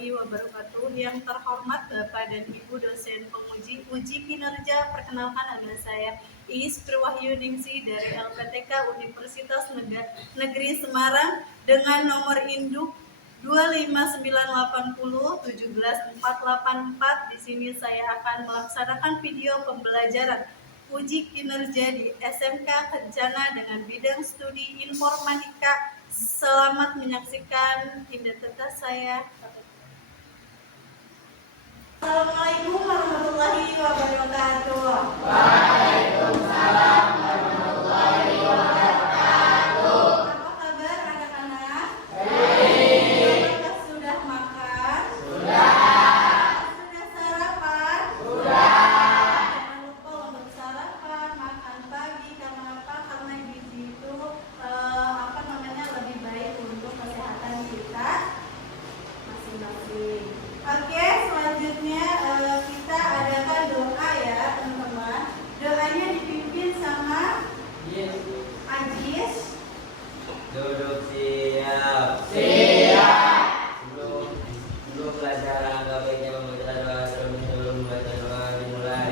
warahmatullahi wabarakatuh. Yang terhormat Bapak dan Ibu dosen penguji uji kinerja, perkenalkan nama saya Iis Purwahyuningsi dari LPTK Universitas Negeri Semarang dengan nomor induk 25980 17484. Di sini saya akan melaksanakan video pembelajaran uji kinerja di SMK Kencana dengan bidang studi informatika. Selamat menyaksikan identitas saya. Assalamualaikum warahmatullahi wabarakatuh. Waalaikumsalam warahmatullahi wabarakatuh. Apa kabar anak-anak? Baik. Apakah sudah makan? Sudah. Sudah sarapan? Sudah. Jangan lupa untuk sarapan, makan pagi. Karena apa? Karena gizi itu lebih baik untuk kesehatan kita masing-masing. Oke, selanjutnya kita adakan doa ya teman-teman. Doanya dipimpin sama Ajis. Duduk siap. Siap. Sebelum pelajaran agak baiknya membaca doa sebelum membaca doa dimulai.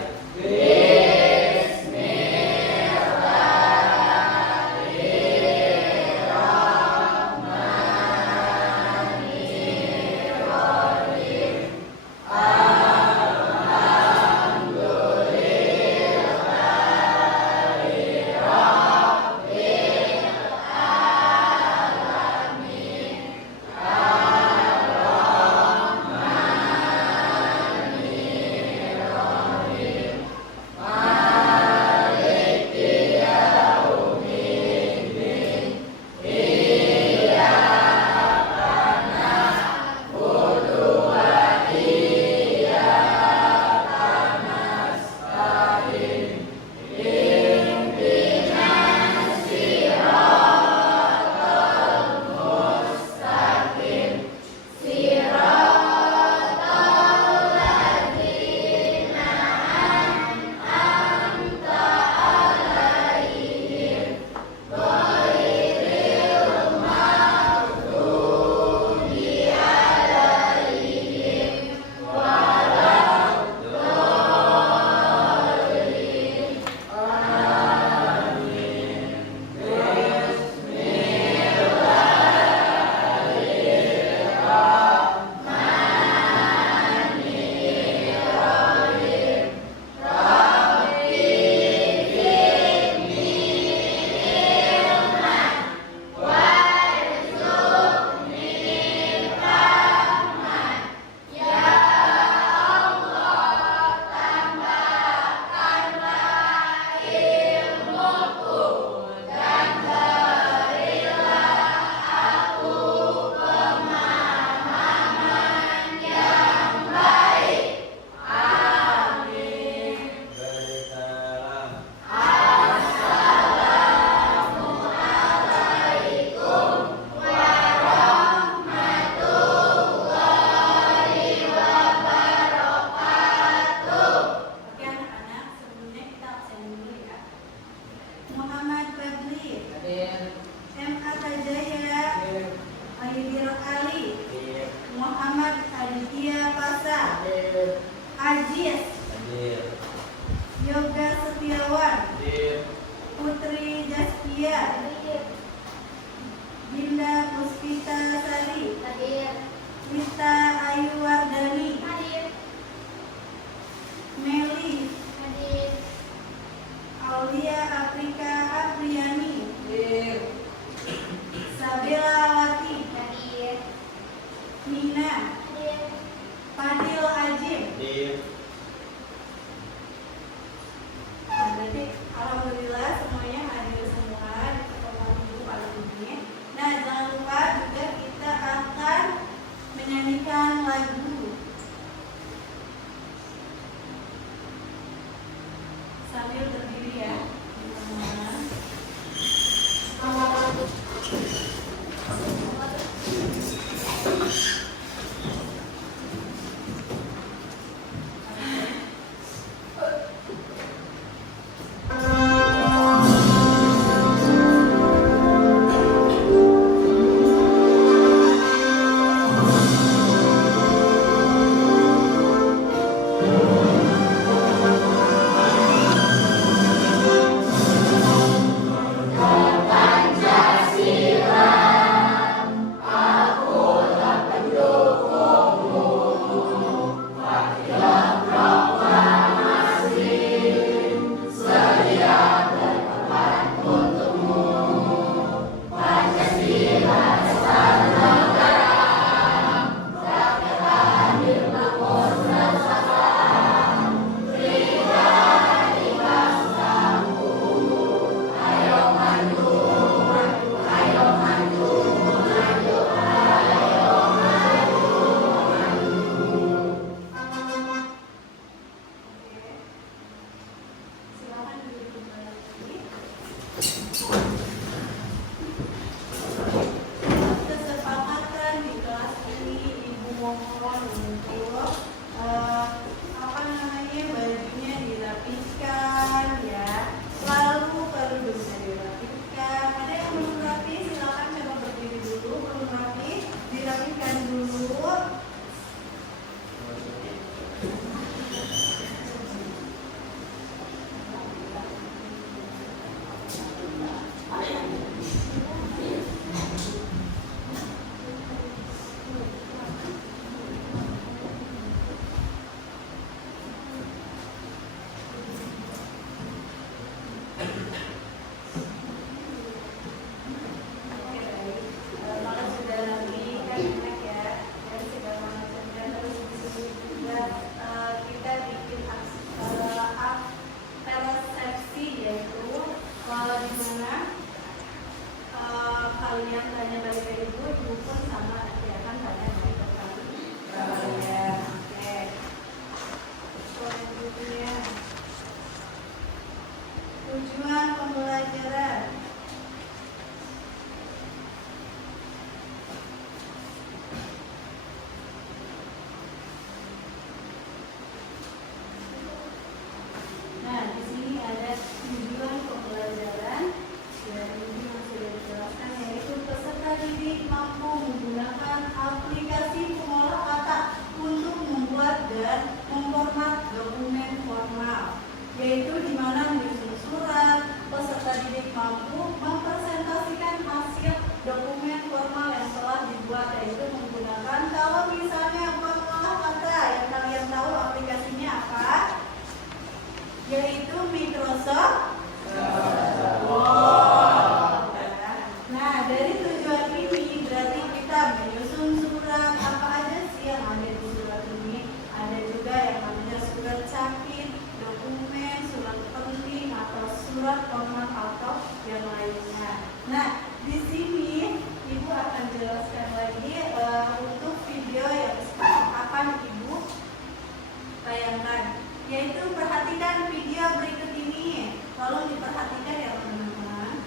Oke anak-anak, sebelumnya kita absen dulu ya. Muhammad Fadli, M. Atajaya, Ayyudir Ali, Muhammad Aditya Pasa, Ajis, Yoga Setiawan, Putri Jaskia, Dinda Puspita Sari, Rita Ayu Wardani, Meli, Aulia Afrika Apriyani, Sabila Wati, Nina, Fadil Ajim. Berarti alhamdulillah semuanya hadir semua di pertemuan ibu pagi ini. Nah, jangan lupa juga kita akan menyanyikan lagu sambil berdiri ya teman-teman. untuk apa namanya, bajunya dirapihkan ya, lalu kerudungnya dirapihkan. Ada yang belum rapi, silakan coba berdiri dulu. Belum rapi, dirapihkan dulu. Kalian tanya balik ke ibu pun sama nanti akan tanya balik ke kalian. Oke. Selanjutnya, tujuan pembelajaran. Nah, di sini ada tujuan pembelajaran. Dan ini yang sudah dijelaskan, yaitu peserta didik mampu menggunakan aplikasi pengolah kata untuk membuat dan memformat dokumen formal, yaitu di mana menyusun surat. Peserta didik mampu mempresentasikan hasil dokumen formal yang telah dibuat, yaitu menggunakan, kalau misalnya pengolah kata yang kalian tahu aplikasinya apa, yaitu Microsoft Word. Nah, dari tujuan ini berarti kita menyusun surat. Apa aja sih yang ada di surat ini? Ada juga yang namanya surat sakit, dokumen, surat penting, atau surat formal atau yang lainnya. Nah, di sini Ibu akan jelaskan lagi untuk video yang akan Ibu tayangkan, yaitu perhatikan video berikut ini. Tolong diperhatikan ya teman-teman.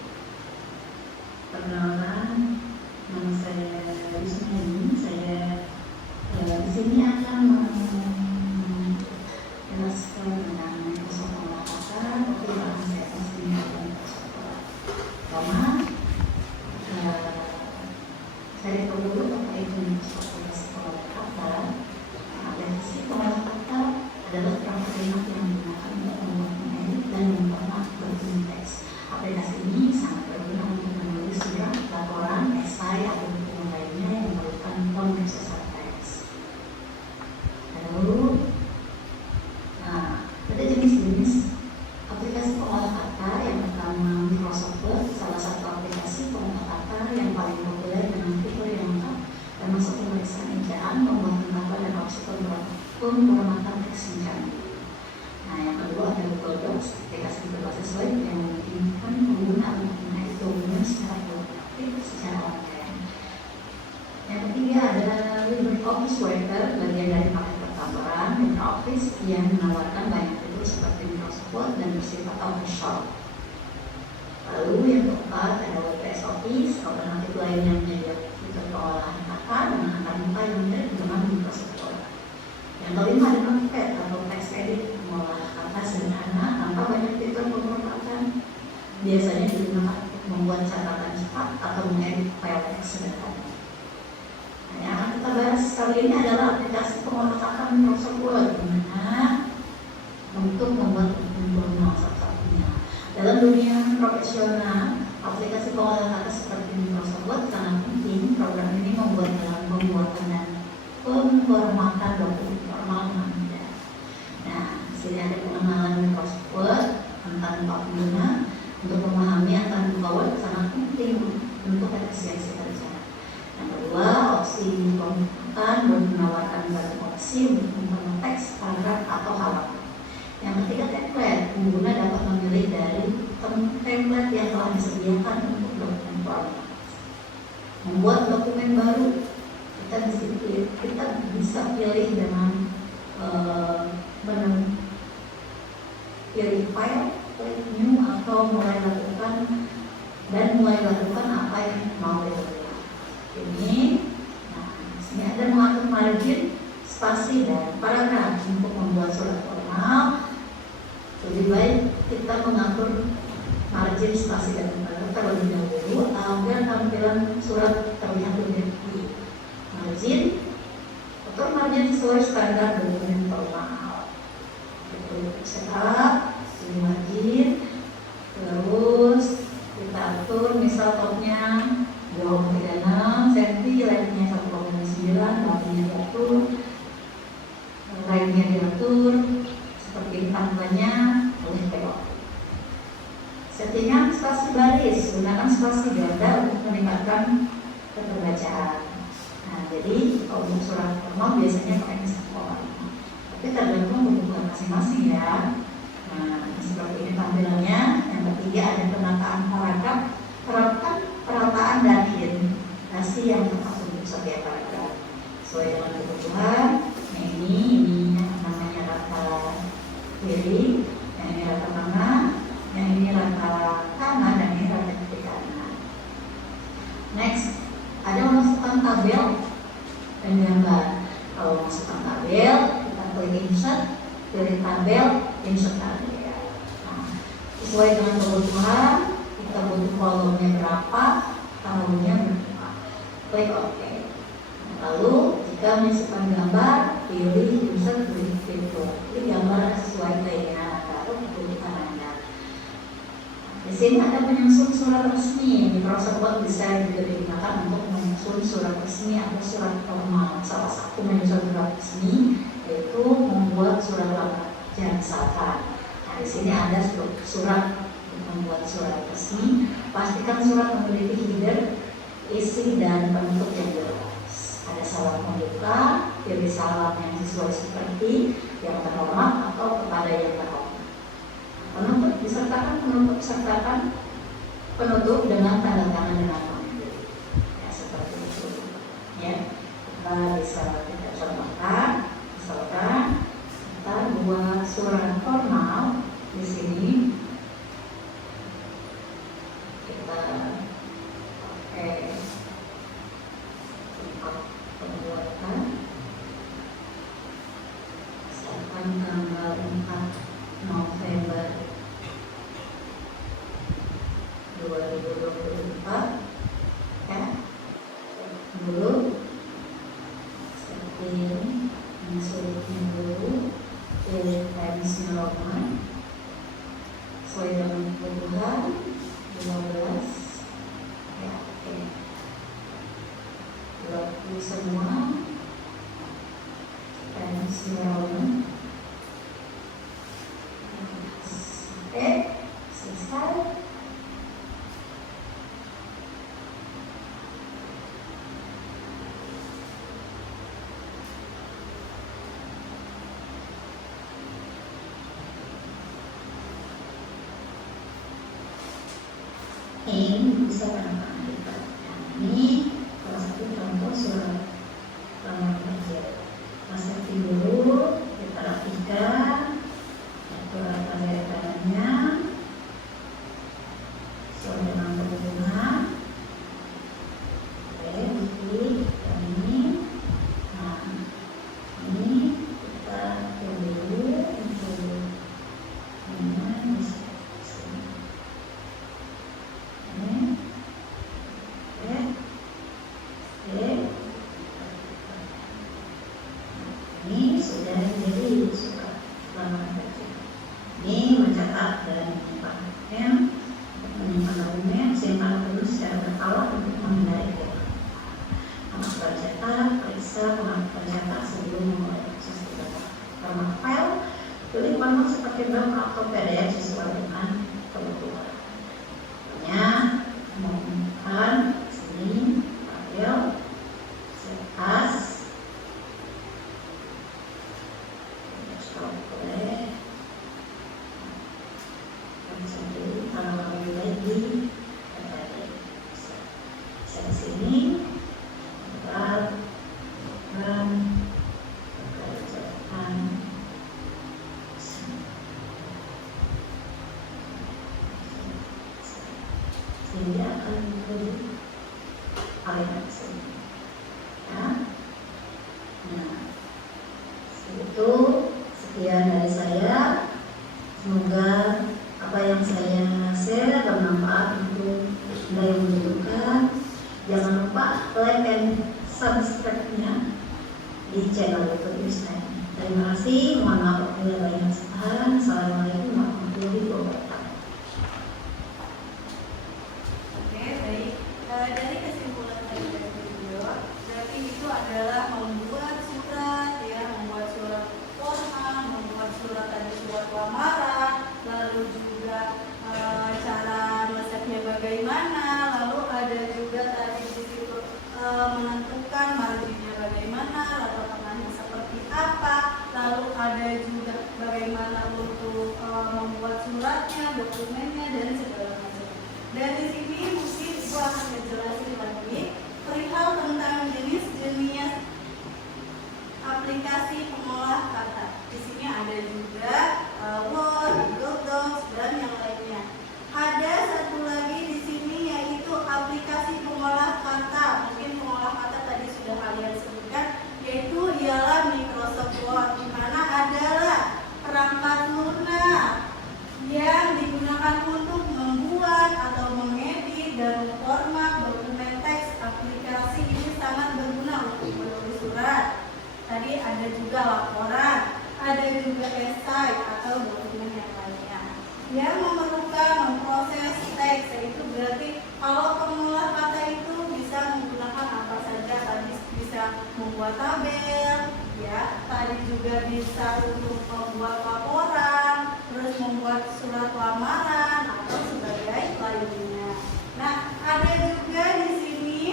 Perkenalkan, nama saya Yusni. Saya di sini akan menjelaskan tentang Microsoft pengolah kata. Tapi akan saya pastinya pertama, saya perlu apa itu Microsoft pengolah kata. Aplikasi pengolah kata adalah perangkat lunak yang digunakan untuk membuat, mengedit, dan memformat dokumen teks. Aplikasi ini sangat berguna untuk menulis surat, laporan, esai, atau dokumen lainnya yang memerlukan pemrosesan teks. Lalu, ada jenis-jenis aplikasi pengolah kata. Yang pertama, Microsoft Word, salah satu aplikasi pengolah kata yang paling populer dengan fitur yang lengkap, termasuk pemeriksaan ejaan, pembuatan kata, dan opsi pemformatan teks yang canggih. Nah, yang kedua ada Google Docs, aplikasi berbasis web yang memungkinkan pengguna untuk mengedit dokumen secara interaktif secara online. Yang ketiga adalah LibreOffice Writer, bagian dari paket perkantoran LibreOffice yang menawarkan banyak fitur seperti Microsoft Word dan bersifat off-the-shelf. Lalu yang keempat ada WPS Office, alternatif lain yang menyediakan fitur pengolahan kata dengan antar muka yang mirip dengan Microsoft Word. Yang kelima ada Notepad atau text edit, mengolah kata sederhana tanpa banyak fitur pemformatan. Biasanya digunakan untuk membuat catatan cepat atau mengedit file teks sederhana. Nah, yang akan kita bahas kali ini adalah aplikasi pengolah kata Microsoft Word, di mana untuk membuat dokumen formal satu-satunya. Dalam dunia profesional, aplikasi pengolah kata seperti Microsoft Word sangat penting. Program ini membuat dalam pembuatan dan pemformatan dokumen formal dengan mudah. Nah, di sini ada pengenalan Microsoft Word tentang pengguna. Untuk memahami akan Word sangat penting untuk efisiensi kerja. Yang kedua, opsi pemformatan menawarkan banyak opsi untuk memformat teks, paragraf, atau halaman. Yang ketiga, template. Pengguna dapat memilih dari template yang telah disediakan untuk dokumen format. Membuat dokumen baru, kita bisa pilih dengan menu pilih file, klik new, atau mulai lakukan apa yang mau kita pilih. Ini, nah, sini ada mengatur margin spasi dan paragraf. Untuk membuat surat formal, lebih baik kita mengatur margin, spasi, dan paragraf terlebih dahulu agar tampilan surat terlihat lebih rapi. Margin, atur margin sesuai standar dokumen formal. Setup, pilih margin, terus kita atur misal topnya 2,6 cm, lightnya 1,9, bawahnya diatur, lightnya diatur, seperti tambahnya oleh TO. Settingan spasi baris, gunakan spasi ganda untuk meningkatkan keterbacaan. Nah, jadi kalau untuk surat formal biasanya pakai sekolah, tapi tergantung kebutuhan masing-masing ya. Nah, seperti ini tampilannya. Yang ketiga ada penataan paragraf. Terapkan perataan dan indikasi yang tepat untuk setiap paragraf sesuai dengan kebutuhan. Nah, ini namanya rata kiri, yang ini rata tengah, yang ini rata kanan, dan ini rata kiri kanan. Next, ada memasukkan tabel dan gambar. Kalau memasukkan tabel, kita klik insert, pilih tabel, insert tabel. Nah, sesuai dengan kebutuhan, kita butuh kolomnya berapa, tahunnya berapa, klik OK. Lalu jika memasukkan gambar, pilih insert, pilih fitur. Pilih gambar sesuai keinginan atau kebutuhan Anda. Di sini ada menyusun surat resmi. Microsoft Word bisa juga digunakan untuk menyusun surat resmi atau surat formal. Salah satu menyusun surat resmi yaitu membuat surat lamaran kerja misalkan. Nah, di sini ada surat membuat surat resmi. Pastikan surat memiliki header, isi, dan penutup yang jelas. Ada salam pembuka, pilih salam yang sesuai seperti yang terhormat atau kepada yang terhormat. Penutup sertakan penutup dengan tanda tangan dengan pengambil. Ya, seperti itu. Ya, kita bisa kita contohkan. Misalkan kita buat surat formal di sini. Kita pakai tempat pembuatan. Misalkan tanggal 4 November 2024 ya. Dulu setting insulitnya dulu, pilih Times New Roman sesuai dengan kebutuhan 15 ya, oke. 20 semua Times New Roman. Oke, selesai. Ini bisa tanpa lipat. Ini salah satu contoh surat lamaran kerja. Masuk dulu, kita rapikan, atur rata garis kanannya sesuai dengan kebutuhan. Oke, pilih yang ini. Nah, ini kita pilih dulu untuk ini. Ini sudah jadi surat lamaran kerja. Ini mencatat dan menyimpannya untuk menyimpan dokumen, simpan dulu secara berkala untuk menghindari kekurangan. Pengaturan cetak, periksa pengaturan cetak sebelum memulai proses cetak. Format file, pilih format seperti doc atau PDF sesuai dengan kebutuhan. Contohnya, menggunakan sini, tabel, cetak. Itu sekian dari saya. Semoga apa yang saya share bermanfaat untuk Anda yang membutuhkan. Jangan lupa like and subscribe-nya di channel YouTube Yusna. Terima kasih. Mohon maaf apabila banyak kesalahan. Assalamualaikum warahmatullahi wabarakatuh. Oke, baik. Dari kesimpulan tadi dari video, berarti itu adalah membuat surat, ya, membuat surat formal, membuat surat tadi surat lamaran, lalu juga cara resepnya bagaimana, lalu ada juga tadi di situ menentukan marginnya bagaimana, lalu tengahnya seperti apa, lalu ada juga bagaimana untuk membuat suratnya, dokumennya, dan segala macam. Dari sini mungkin Ibu akan menjelaskan lagi perihal tentang jenis-jenis aplikasi pengolah kata. Di sini ada juga Word, Google Docs, dan yang lainnya. Ada satu lagi di sini yaitu aplikasi pengolah kata. Mungkin pengolah kata tadi sudah kalian sebutkan, yaitu ialah Microsoft Word, di mana adalah perangkat lunak yang digunakan untuk membuat atau mengedit dan memformat dokumen teks. Aplikasi ini sangat berguna untuk menulis surat. Tadi ada juga laporan, ada juga esai atau dokumen yang lainnya yang memerlukan memproses teks. Itu berarti kalau pengolah kata itu bisa menggunakan apa saja. Tadi bisa membuat tabel, ya, tadi juga bisa untuk membuat laporan, terus membuat surat lamaran atau sebagai lainnya. Nah, ada juga di sini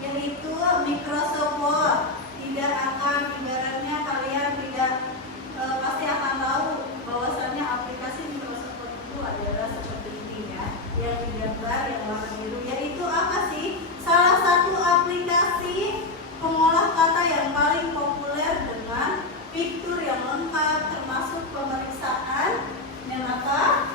yaitu Microsoft Word. Tidak akan, ibaratnya kalian tidak pasti akan tahu bahwasannya aplikasi Microsoft Word itu adalah seperti ini, ya, yang digambar yang warna biru. Yaitu apa sih? Salah satu aplikasi pengolah kata yang paling populer dengan fitur yang lengkap, termasuk pemeriksaan yang apa?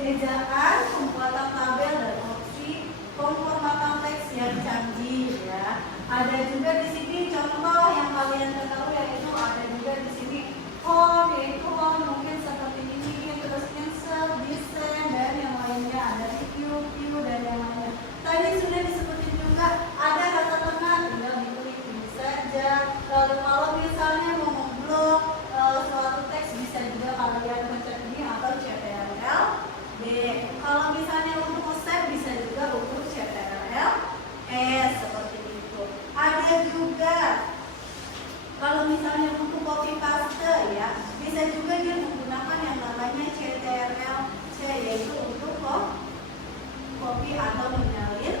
Ejaan, pembuatan tabel, dan opsi pemformatan teks yang canggih, ya. Ada juga di sini contoh yang kalian ketahui, yaitu ada juga di sini home, yaitu home mungkin seperti ini, terus insert, desain, dan yang lainnya. Ada review, view, dan yang lainnya. Tadi sudah disebutin juga ada kata tengah, tinggal diklik ini saja. Lalu kalau misalnya mau memblok suatu teks, bisa juga kalian pencet ini atau CTRL D. Kalau misalnya untuk save, bisa juga untuk CTRL S, seperti itu. Ada juga kalau misalnya untuk copy paste, ya, bisa juga dia menggunakan yang namanya CTRL C, yaitu untuk copy atau menyalin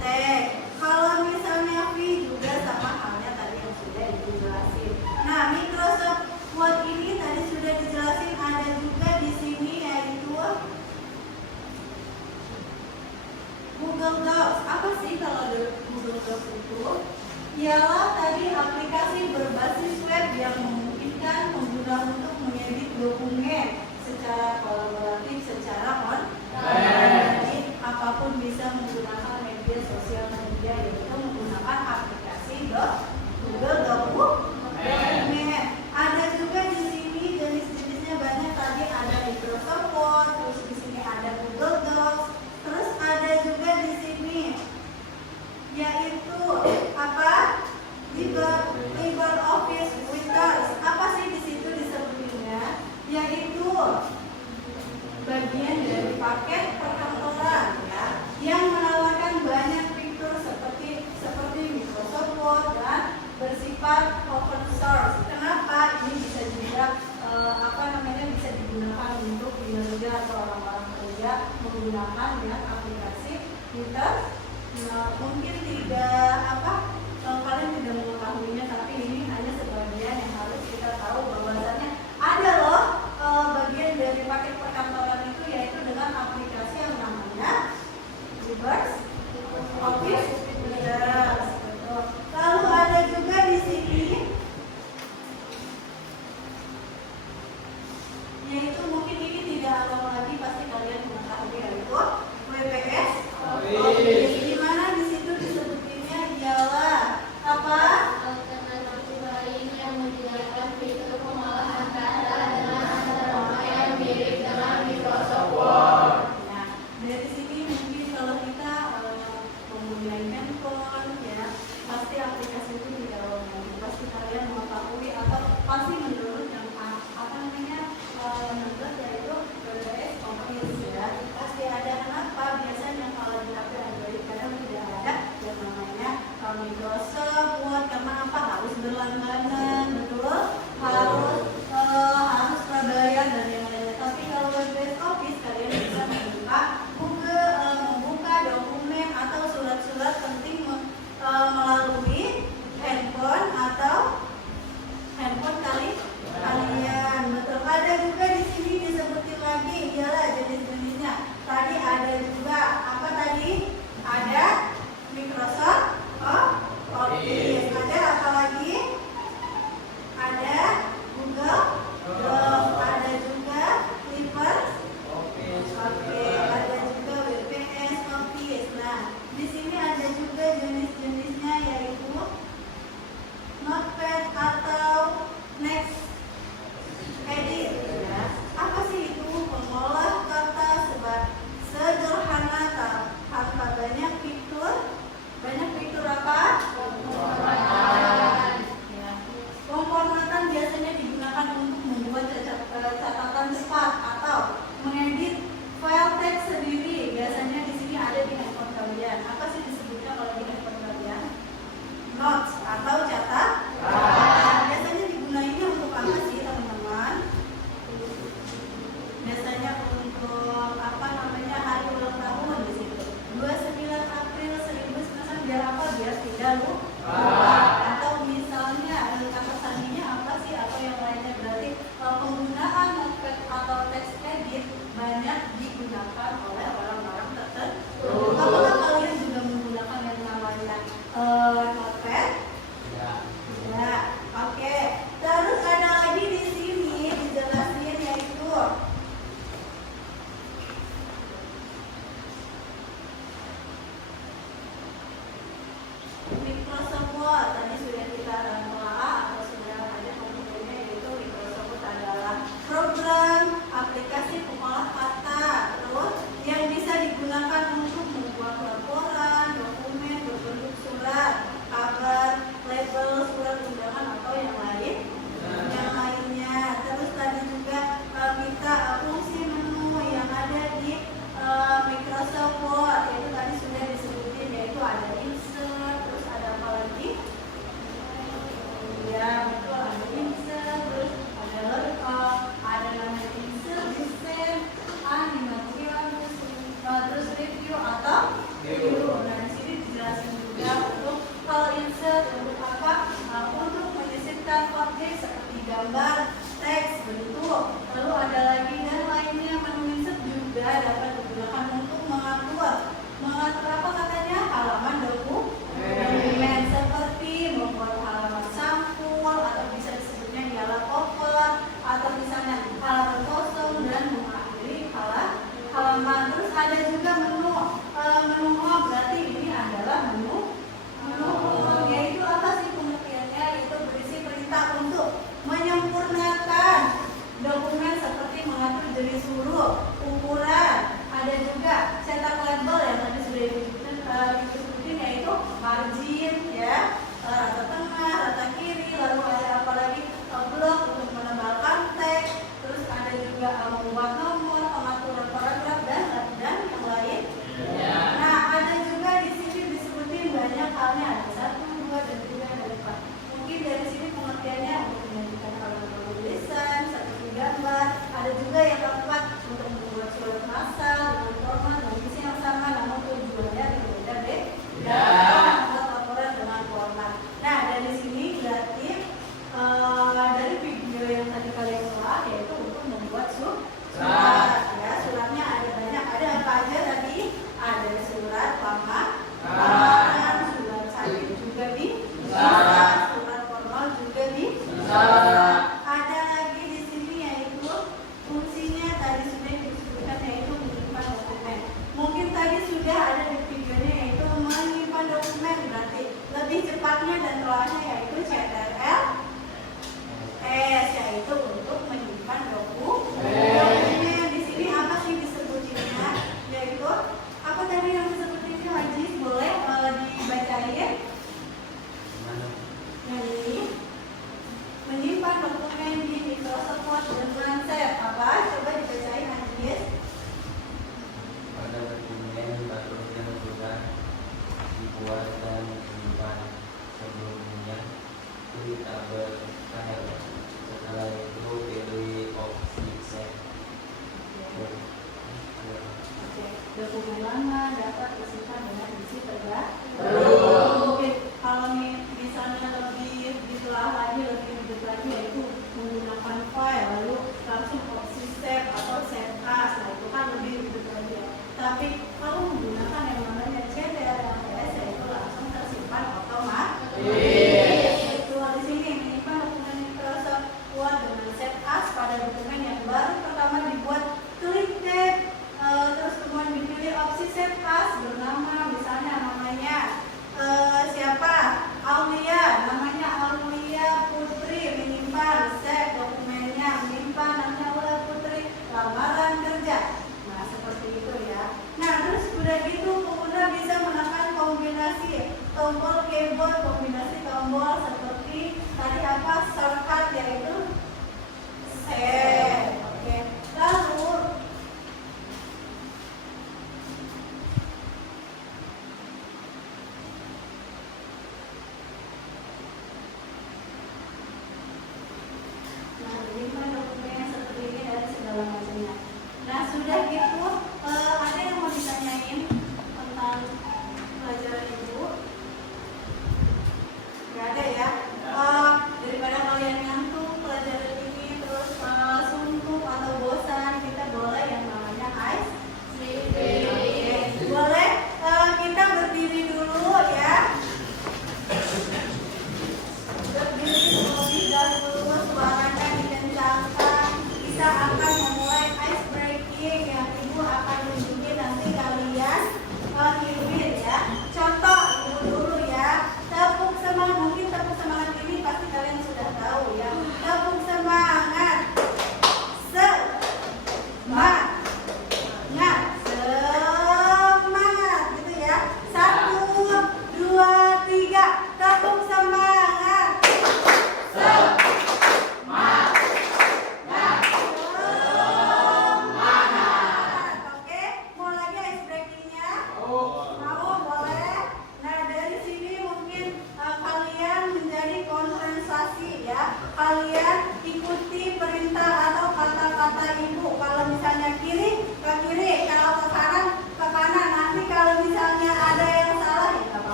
teks. Kalau misalnya V juga sama halnya tadi yang sudah dijelasin. Nah, Microsoft Word ini tadi sudah dijelasin. Ada juga di sini yaitu Google Docs. Apa sih kalau Google Docs itu? Ialah tadi aplikasi berbasis web yang memungkinkan pengguna untuk mengedit dokumen secara kolaboratif, secara online. Jadi apapun bisa menggunakan media sosial media, yaitu menggunakan aplikasi Google Document. Ada juga di sini jenis-jenisnya banyak. Tadi ada Microsoft Word, terus di sini ada Google Docs, terus ada juga di sini yaitu apa? LibreOffice Writers. Apa sih di situ disebutnya? Yaitu bagian dari paket perkantoran, ya, yang menawarkan banyak fitur seperti Microsoft Word dan bersifat open source. Kenapa? Ini bisa juga bisa digunakan untuk kinerja atau orang-orang kerja menggunakan, ya, aplikasi Writers. Mungkin kalian tidak mengetahuinya, tapi ini hanya sebagian yang harus kita tahu bahwasannya ada loh bagian dari paket perkantoran itu, yaitu dengan aplikasi yang namanya LibreOffice Writers. Lalu ada juga di sini yaitu mungkin ini tidak lama lagi pasti kalian mengetahui, yaitu WP cetak label yang tadi sudah disebutin yaitu margin ya, rata tengah, rata kiri, lalu ada apa lagi, blok untuk menebalkan teks, terus ada juga membuat nomor, pengaturan paragraf dan yang lain. Nah, ada juga di sini disebutin banyak halnya, ada 1, 2, dan 3, dan 4. Mungkin dari sini pengertiannya untuk menjadikan halaman tulisan, seperti gambar. Ada juga yang keempat untuk membuat surat massal dengan format dan isi yang sama, namun tujuannya berbeda-beda. Membuat laporan dengan format. Nah, dari sini berarti dari video yang tadi kalian telah yaitu untuk membuat surat. Ya, suratnya ada banyak. Ada apa aja tadi? Ada surat lamaran, surat salin juga bisa, surat formal juga bisa. Ada lagi di sini yaitu fungsinya tadi sudah disebutkan yaitu menyimpan dokumen. Mungkin tadi sudah ada di videonya yaitu menyimpan dokumen, berarti lebih cepatnya dan telahnya yaitu CTRL yaitu untuk menyimpan dokumen. Di sini apa sih disebutinnya? Yaitu apa tadi yang disebutinnya Haji? Boleh dibacain? Nah, ini menyimpan dokumen di Microsoft Word dengan save apa? Coba dibacain Haji. Pada dokumen baru yang sudah dibuat dan disimpan sebelumnya klik tabel file. Setelah itu pilih opsi save. Dokumen lama dapat disimpan dengan isi Terus. Mungkin kalau misalnya lebih ditelah lagi, lebih ribet lagi yaitu menggunakan file lalu langsung opsi save atau save as. Nah, itu kan lebih ribet lagi ya. Tapi kalau menggunakan yang namanya CTRL-S yaitu langsung tersimpan otomatis. Itu di sini menyimpan dokumen Microsoft Word dengan save as pada dokumen yang baru pertama dibuat, klik tab, terus kemudian dipilih opsi save as bernama misalnya namanya siapa? Aulia, namanya Aulia Putri, menyimpan save dokumennya, menyimpan namanya Aulia Putri, lamaran kerja. Nah, seperti itu ya. Nah, terus udah gitu pengguna bisa menekan kombinasi tombol keyboard, kombinasi tombol seperti tadi apa? Shortcut yaitu save. Oke. Lalu menyimpan dokumen seperti ini dari segala macamnya. Nah, sudah gitu ada yang mau ditanyain tentang pelajaran ibu? Gak ada ya? Daripada kalian ngantuk pelajaran ini terus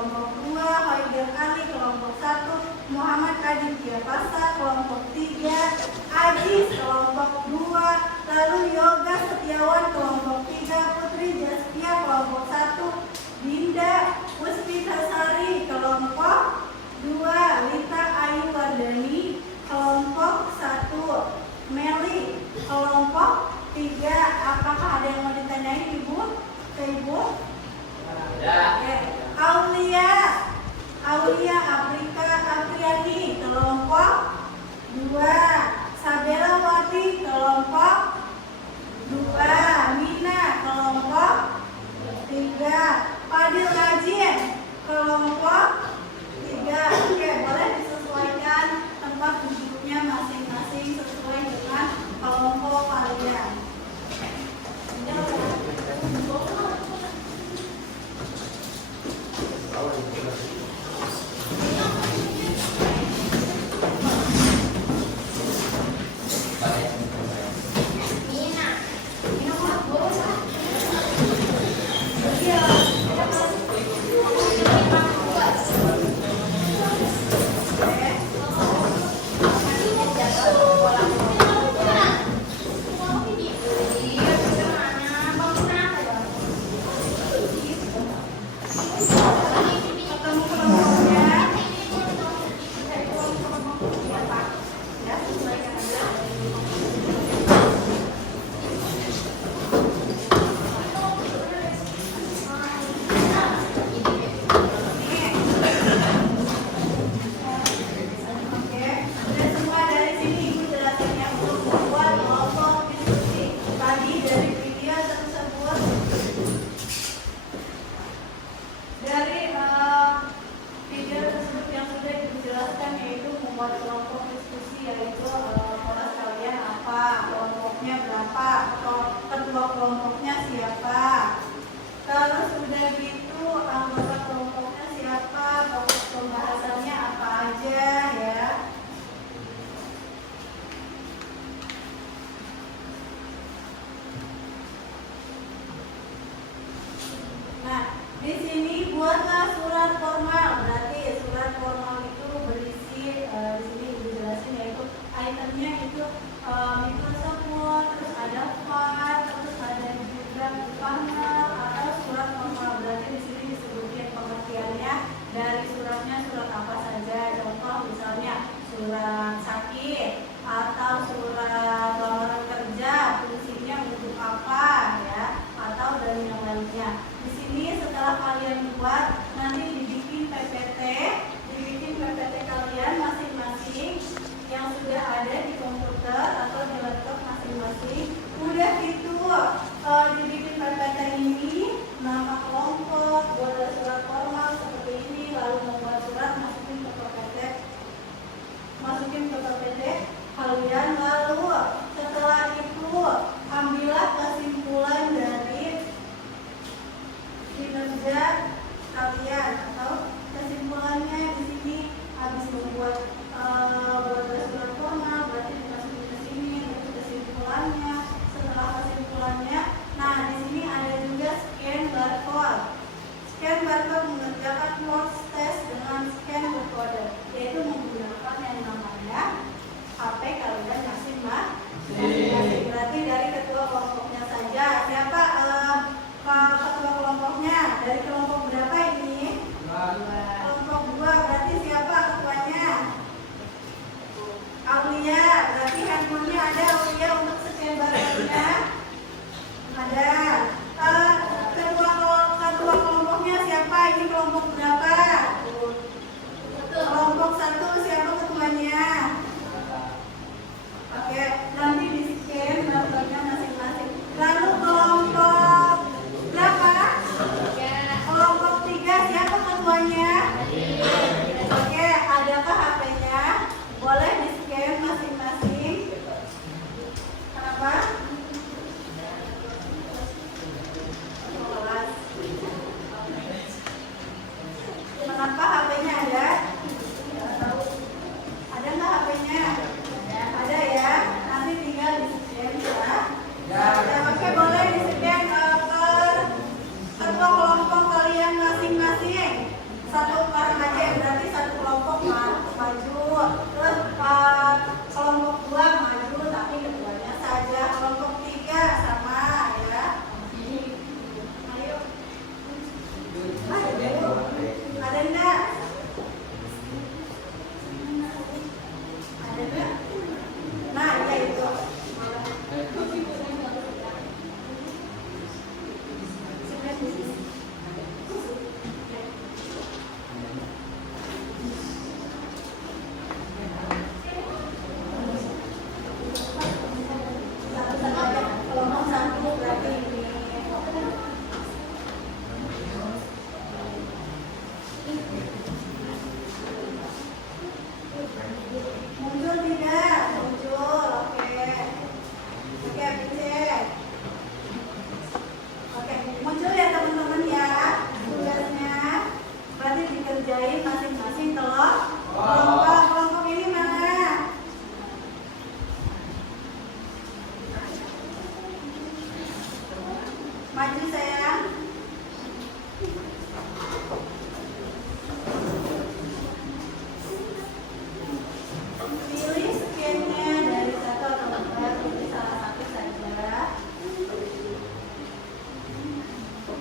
kelompok 2 Hoiger Ali, kelompok 1 Muhammad Aditya Pasa, kelompok 3 Ajis, kelompok 2, lalu Yoga Setiawan, kelompok 3, Putri Jastia, kelompok 1, Dinda Puspitasari, kelompok 2, Lita Ayu Wardani, kelompok 1, Meli, kelompok 3. Apakah ada yang mau ditanyain Ibu? Ke Ibu? Oke. Aulia Apriani, kelompok 2, Sabela Wati, kelompok 2, Mina, kelompok 3, Fadil Rajin, kelompok 3. Oke, boleh disesuaikan tempat duduknya masing-masing sesuai dengan kelompok kalian. dikerjain masing-masing kelompok. Kelompok ini mana? Maju sayang. Pilih scannya dari 1 atau 4, pilih salah satu saja.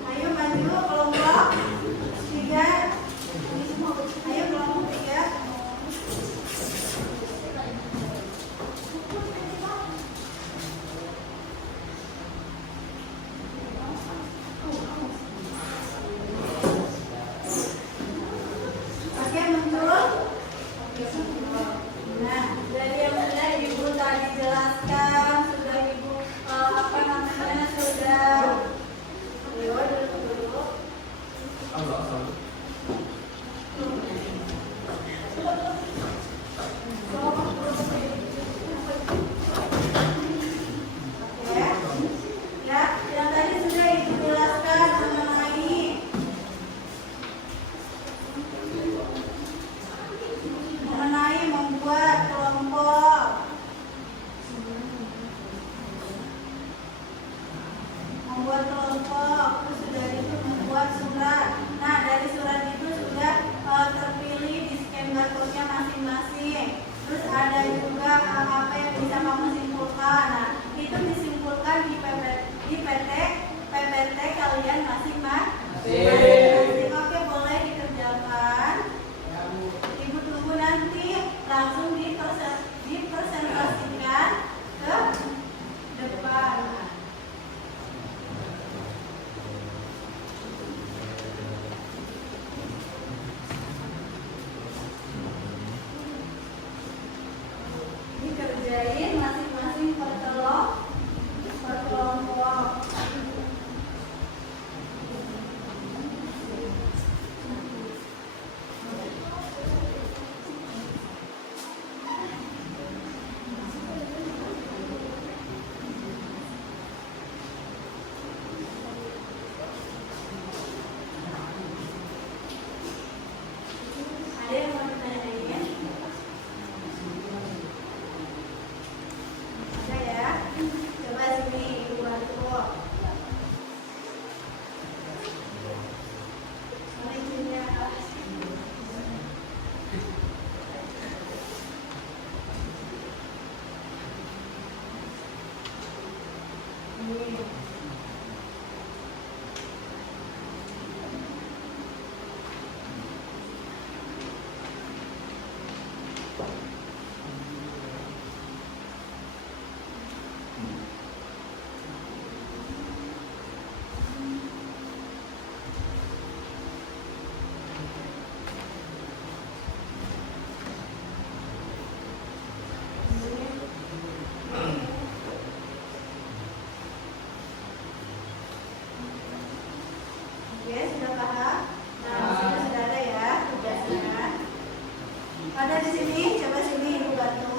Ayo maju kelompok 3. Ayo kelompok 3. Oke, muncul. Nah, dari yang sudah Ibu tadi jelaskan, sudah Ibu sudah. Ayo dulu. Oke. Ya, yang tadi sudah Ibu jelaskan mengenai membuat kelompok. Terus sudah itu membuat surat. Nah, dari surat itu sudah terpilih di scan barcode-nya masing-masing. Terus ada juga apa yang bisa kamu simpulkan. Nah, itu disimpulkan di PPT kalian masing-masing. Oke, boleh dikerjakan. Ibu tunggu nanti langsung dipresentasikan ke depan. Dikerjain masing-masing per kelompok. Ada yang mau ditanyain? Ada ya? Coba sini Ibu bantu. Mana izinnya? Ini. Oke, sudah paham? Nah, sudah ada ya tugasnya. Ada di sini, coba sini Ibu bantu.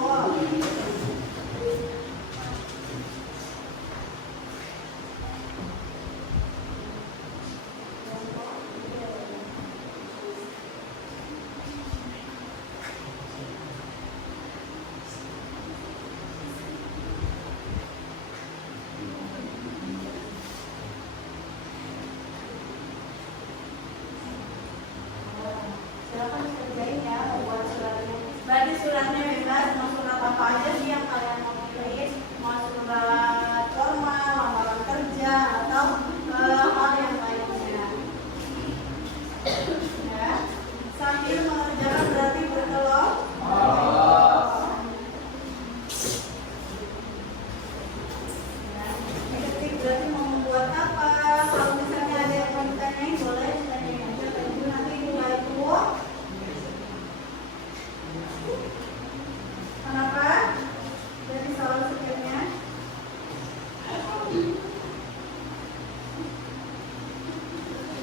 Silakan kerjain ya, buat suratnya. Berarti suratnya bebas, mau surat apa aja sih yang kalian mau pilih? Mau surat formal, lamaran kerja, atau hal yang lainnya. Ya, sambil mengerjakan berarti berkelompok. Ketik berarti mau membuat apa? Kalau misalnya ada yang mau ditanyain, boleh ditanyain aja ke Ibu, nanti Ibu bantu. Kenapa? Jadi soal sekiannya.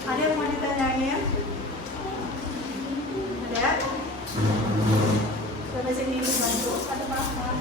Ada yang mau ditanyain? Ada? Coba sini Ibu bantu. Ada apa?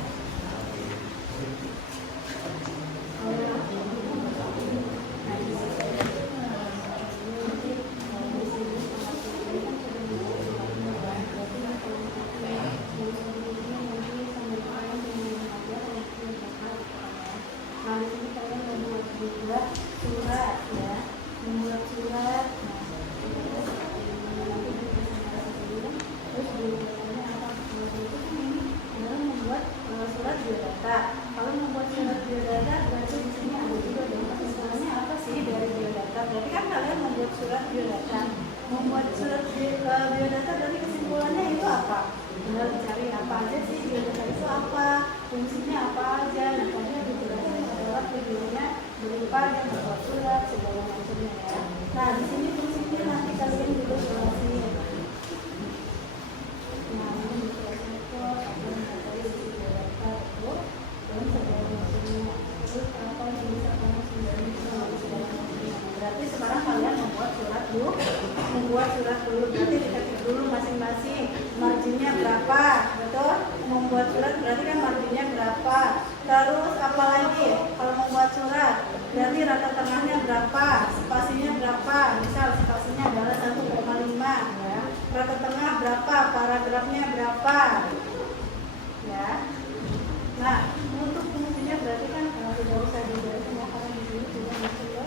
berapa dia membuat surat segala macamnya ya. Nah di sini fungsinya nanti kalian juga sulasi. Nah ini sulasi itu apa yang tadi berapa itu dan segala macamnya. Terus apa yang bisa kamu sendiri segala macamnya. Berarti sekarang kalian membuat surat dulu. Berarti diketik dulu masing-masing marginnya berapa, betul? Membuat surat berarti kan marginnya berapa. Terus apa lagi? Kalau membuat surat berarti rata tengahnya berapa, spasinya berapa. Misal spasinya adalah 1,5 ya. Rata tengah berapa, paragrafnya berapa ya. Nah untuk fungsinya berarti kan tidak usah dijelasin ya, karena di sini juga masuk ya.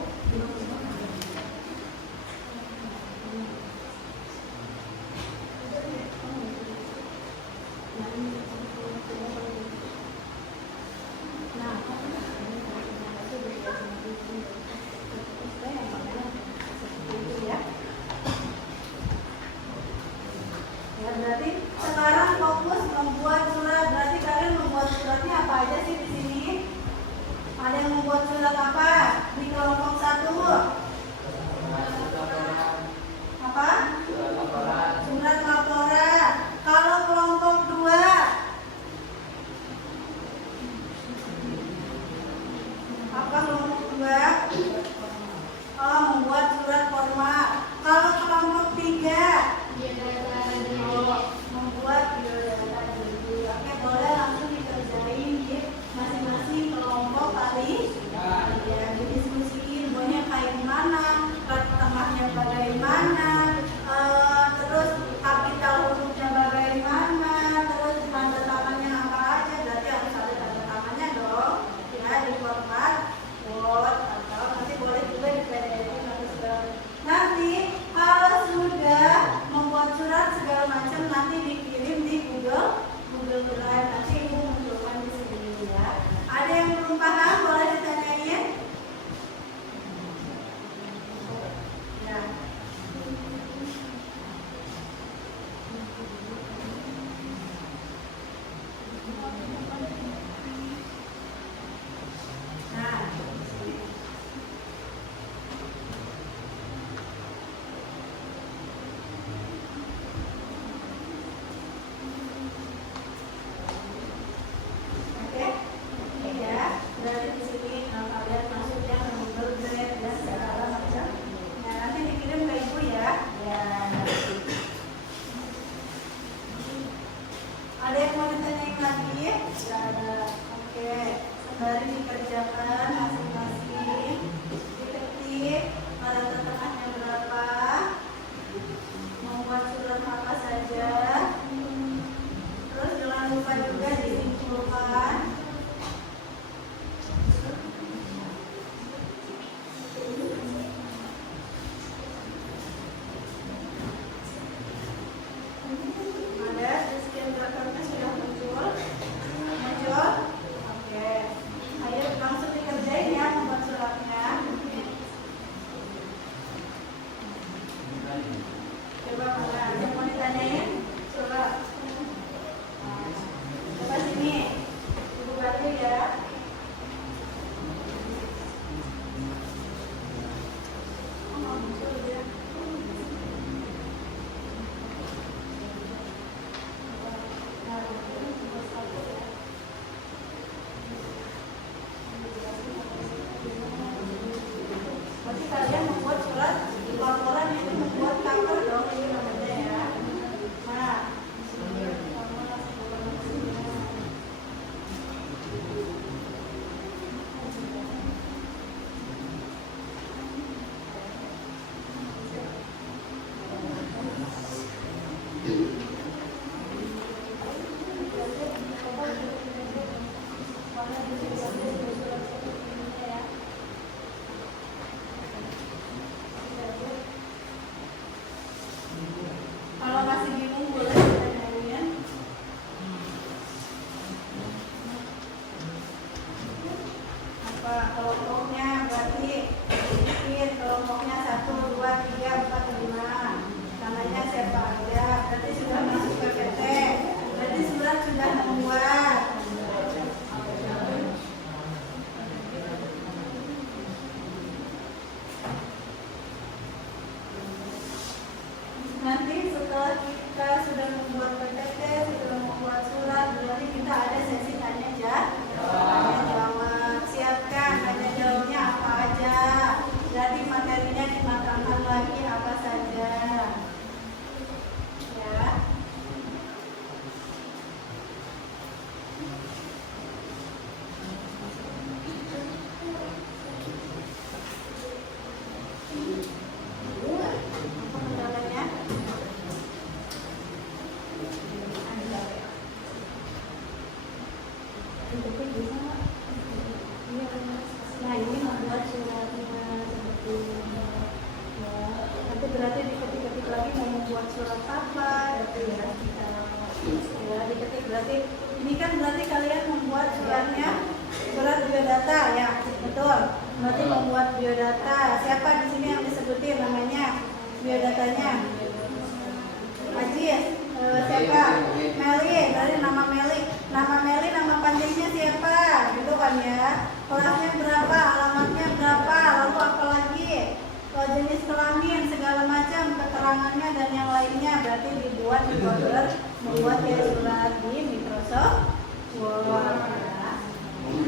Berarti sekarang fokus membuat surat. Berarti kalian membuat suratnya apa aja sih di sini? Ada yang membuat surat apa? Di kelompok 1 apa? Surat laporan. Kalau kelompok 2 apa kelompok 2? Oh, membuat surat formal. Kalau kelompok 3 membuat biodata diri. Oke, boleh langsung dikerjain di masing-masing kelompok tadi. Ya, didiskusiin pokoknya kayak gimana, tengahnya bagaimana, terus kapital hurufnya bagaimana, terus tanda tangannya apa aja. Berarti harus ada tanda tangannya dong. Ya, di format Word atau nanti boleh juga di PDF atau segala. Nanti kalau sudah membuat surat segala macam nanti dikirim di Google Drive. Nanti ibu munculkan di sini ya. Ada yang belum paham boleh ditanyain. Ya. Nah. Oke, ya, berarti di sini kalian masuknya ke Google Drive dan segala macam. Nah, nanti dikirim ke ibu ya. Ya. Ada yang mau ditanyain lagi? Tidak ada. Oke, sembari dikerjakan masing-masing. Diketik rata tengahnya berapa, membuat surat apa saja. Terus jangan lupa juga disimpulkan. Ada scan draftnya sudah muncul. Oke. Ayo langsung dikerjain ya membuat suratnya. Coba mana ada yang mau ditanyain? Coba. Coba sini. Ibu bantu ya. Berarti kalian membuat surat laporan itu membuat cover dong ini namanya ya. Nah, kalau masih bingung boleh ditanyain. Apa kelompoknya berarti sedikit, kelompoknya 1, 2, 3, 4, 5. Namanya siapa aja? Berarti sudah Ini kan berarti kalian membuat suratnya, surat biodata ya, betul. Berarti membuat biodata. Siapa di sini yang disebutin namanya biodatanya? Aziz, siapa? Meli, dari nama Meli. Nama Meli, nama panjangnya siapa? Gitu kan ya. Kelasnya berapa? Alamatnya berapa? Lalu apa lagi? Jenis kelamin, segala macam keterangannya dan yang lainnya berarti dibuat di folder, membuat kayak surat di Microsoft Word.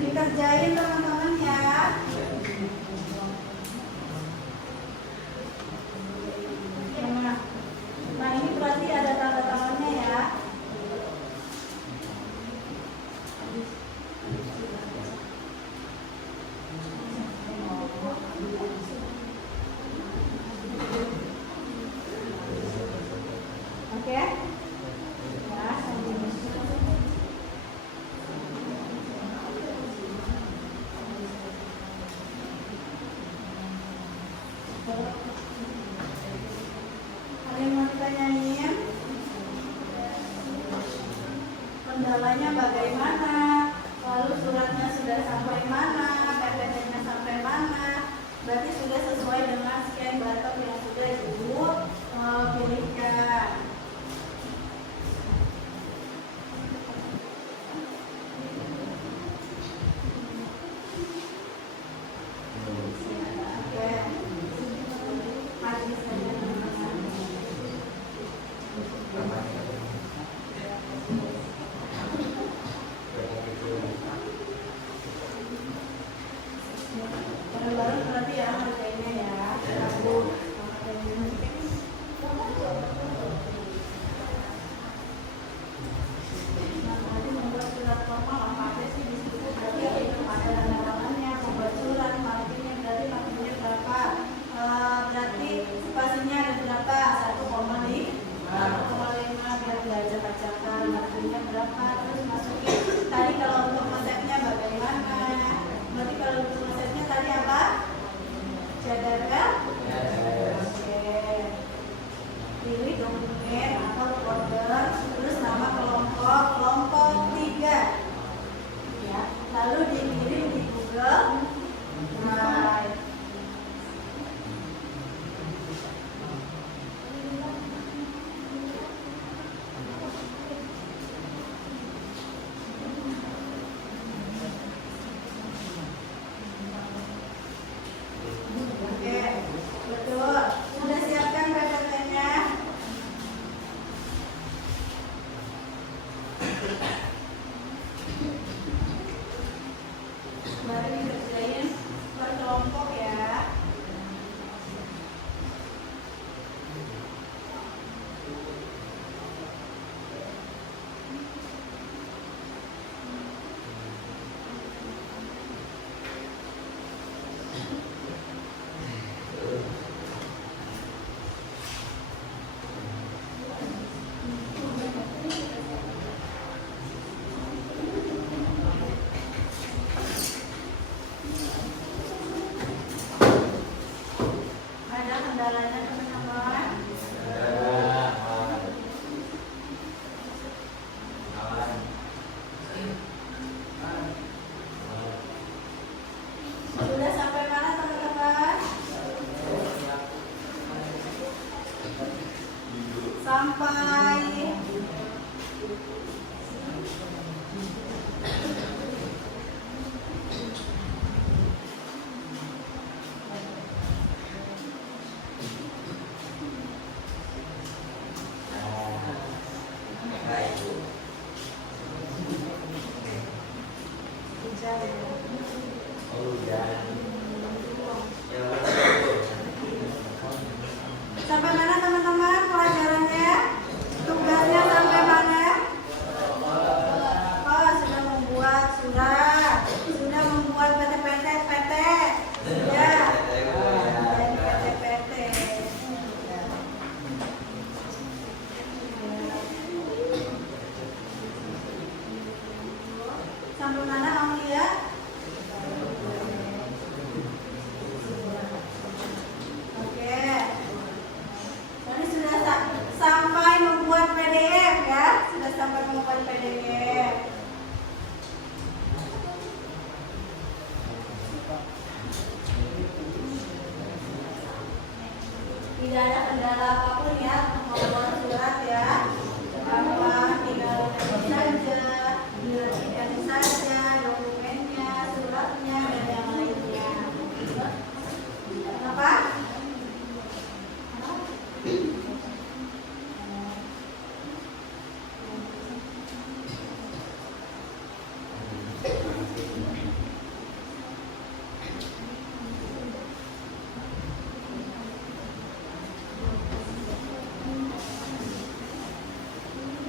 Dikerjain teman-teman ya. Nah ini berarti ada tanda tangannya ya. Oke? Ya, ada yang mau ditanyain? Kendalanya bagaimana? Lalu suratnya sudah sampai mana? PPT-nya sampai mana? Berarti sudah sesuai dengan scan button yang sudah Ibu pilihkan. Bareng-bareng berarti ya harganya ya. Nanti membuat surat formal apa aja sih di situ? Berarti itu ada nama-namanya, membuat surat, marginnya berarti marginnya berapa? Berarti spasinya ada berapa? 1,5 biar nggak acak-acakan. Marginnya berapa? Terus masukin. Tadi kalau untuk konsepnya bagaimana? Berarti kalau untuk konsepnya tadi apa? Cadangan? Oke. Pilih dokumen atau folder, terus nama kelompok 3. Ya. Lalu dikirim di Google Drive. Oke, betul. Sudah siapkan PPT-nya? Mari kerjain per kelompok ya. Ada kendalanya teman-teman? Sudah sampai mana teman-teman? Sampai sampai mana teman-teman pelajarannya? Tugasnya sampai mana? Oh, sudah membuat surat, sudah membuat PT. Sudah. PT. Sampai mana Aulia? Oke. Tadi sudah sampai membuat PDF ya, sudah sampai membuat PDF. tidak ada kendala apapun ya untuk membuat surat ya. Gampang, tinggal edit saja dokumennya, suratnya dan yang lainnya. Kenapa?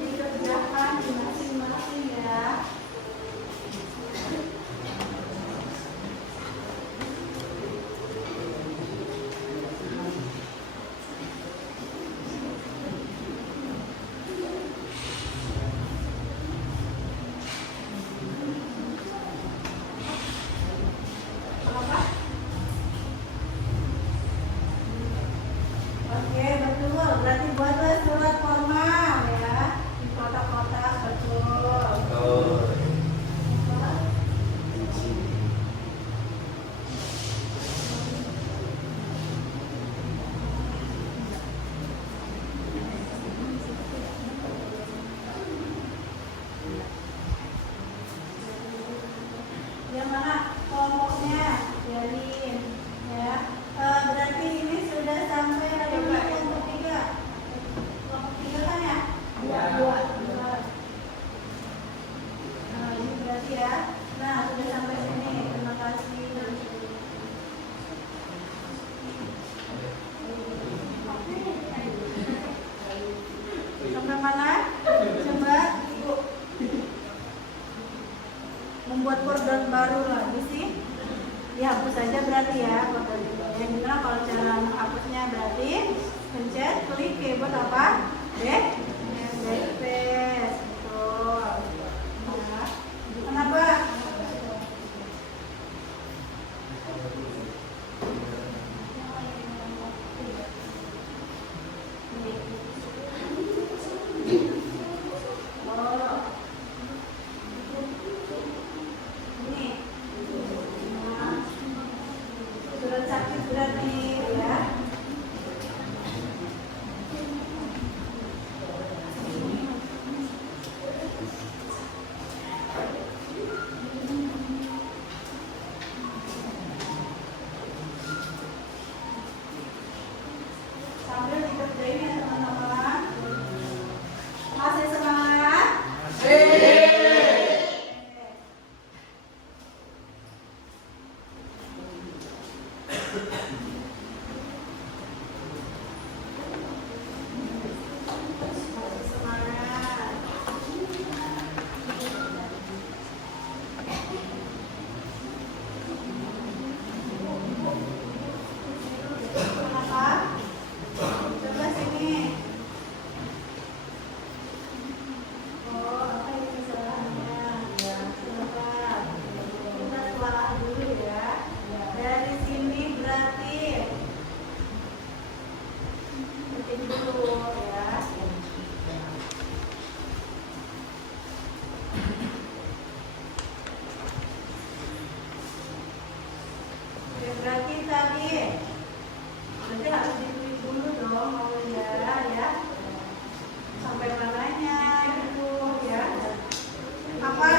Dikerjakan di masing-masing ya. Apa? Oke, betul. Berarti buatlah surat formal ya. Di kotak-kotak, betul. Oh. Yang mana kelompoknya jalin ya. Berarti ini sudah sampai kelompok 3. Kelompok 3 kan ya? Dua. Nah, ini berarti ya. Nah, sudah sampai sini. Terima kasih. Sampai mana? Coba Ibu membuat kordon baru lagi sih. Dihapus saja berarti ya kordon itu. Yang gimana kalau cara menghapusnya berarti pencet klik keyboard apa? Backspace. Betul. Nah, kenapa? Oh. Ini. Nah, surat sakit berarti ya. Sambil dikerjain ya teman-teman. Masih semangat? Masih semangat. Kenapa? Coba sini. Oh, apa ini kesalahannya? Ya, silakan. Kita telaah dulu ya. Dari sini berarti ketik dulu ya. Oke, berarti tadi harus ditulis dulu dong maunya ya. Sampai mananya itu ya. Apa?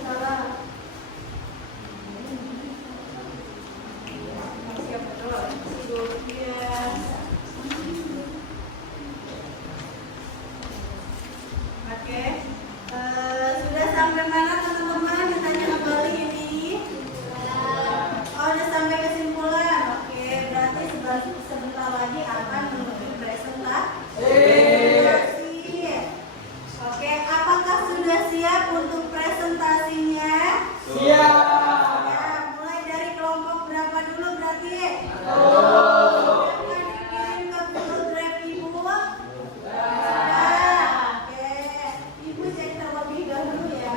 Salah. Siap betul. Kemudian oke. Sudah sampai mana teman-teman? Ditanya kembali ini. Oh, udah sampai kesimpulan. Oke, berarti sebentar lagi akan menuju presentasi. Oke, apakah sudah siap untuk presentasinya? Siap. Ya, mulai dari kelompok berapa dulu berarti? Sudah dikirim ke Google Drive Ibu? Sudah. Oke, Ibu cek terlebih dahulu ya.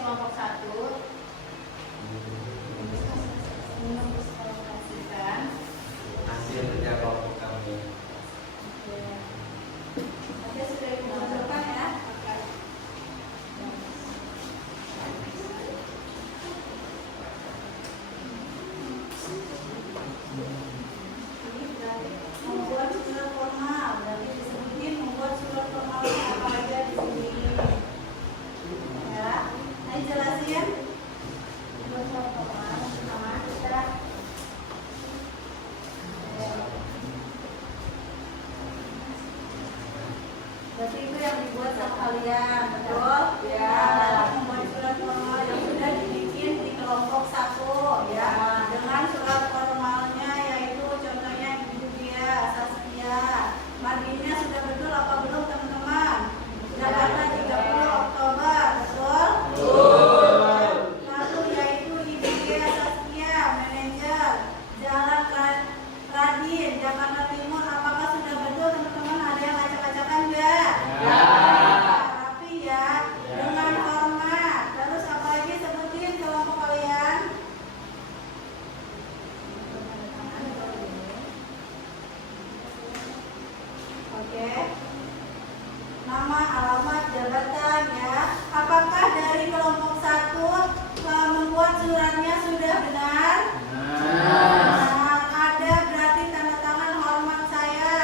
kelompok 1 mengekspresikan Hasil kerja kelompok kami. Ada sudah dimasukkan ya. Ini berarti membuat surat formal, berarti disebutin membuat surat formalnya apa aja di sini. Ya, ayo jelasin. membuat surat formal. Pertama kita Berarti itu yang dibuat sama kalian, betul? Ya. Dalam membuat surat formal yang sudah dibikin di kelompok 1 ya. Dengan surat formalnya yaitu contohnya Ibu Dia, Saskia, Mardinya sudah betul apa belum teman-teman? Sudah kata 30 Oktober, betul? Betul. Lalu yaitu Ibu Dia, Saskia, manajer, Jalan Radin, Jakarta Timur, apakah sudah betul teman-teman? Ada yang acak-acakan enggak? Ya. Rapi ya. Dengan hormat. Terus apa lagi sebutin kelompok kalian? Oke. Nama, alamat, jabatan ya. Apakah dari kelompok 1 membuat suratnya sudah benar? Nah, ada berarti tanda tangan hormat saya.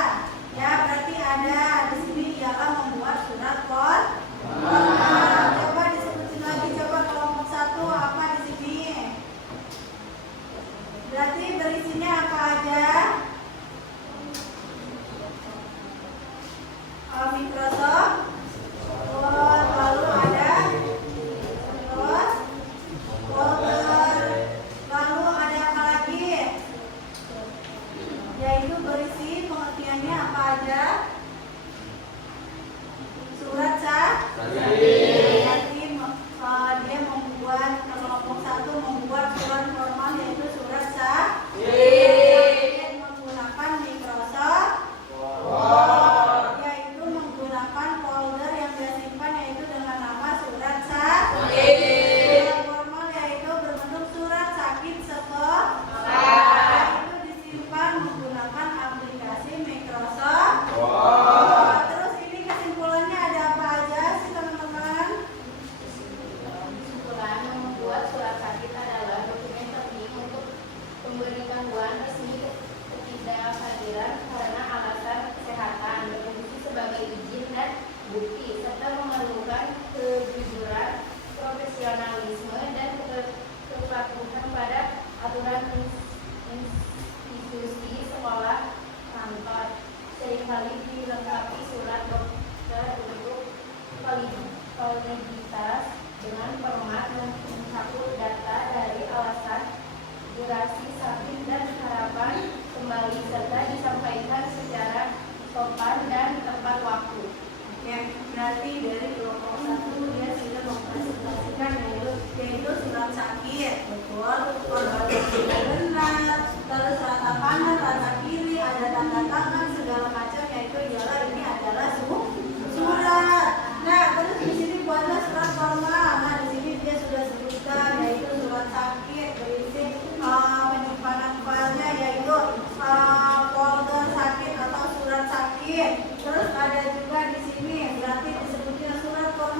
Ya, berarti ada di sini ialah membuat surat formal. Coba disebutin lagi, coba kelompok 1 apa di sini? Berarti berisinya apa aja? Microsoft Word, lalu ada terus folder, lalu ada apa lagi? Yaitu berisi pengertiannya apa aja? Surat sah? Berarti dia membuat kelompok 1 membuat surat formal yaitu surat sah. Menggunakan Microsoft Word, yaitu menggunakan folder yang dia simpan yaitu dengan nama surat sah. Surat formal yaitu berbentuk surat sakit sekolah, yaitu disimpan menggunakan aplikasi Microsoft Word. Terus ini kesimpulannya ada apa aja sih teman-teman? kesimpulan membuat surat sakit adalah dokumen penting untuk pemberitahuan resmi ketidakhadiran karena alasan kesehatan, berfungsi sebagai izin dan bukti, serta memerlukan kejujuran, profesionalisme, dan kepatuhan pada aturan institusi, sekolah, kantor. Seringkali dilengkapi surat dokter untuk validitas dengan format mencakup data dari alasan, durasi sakit, dan harapan kembali, serta disampaikan secara sopan dan tepat waktu. Ya, berarti dari kelompok 1 dia sudah mempresentasikan yaitu surat sakit, betul, korban sudah benar, terus rata kanan, rata kiri, ada tanda tangan segala macam, yaitu ialah ini adalah surat. Nah, terus di sini buatlah surat formal. Nah, di sini dia sudah sebutkan yaitu surat sakit berisi penyimpanan filenya yaitu folder sakit atau surat sakit. Terus ada juga di sini berarti disebutnya surat formal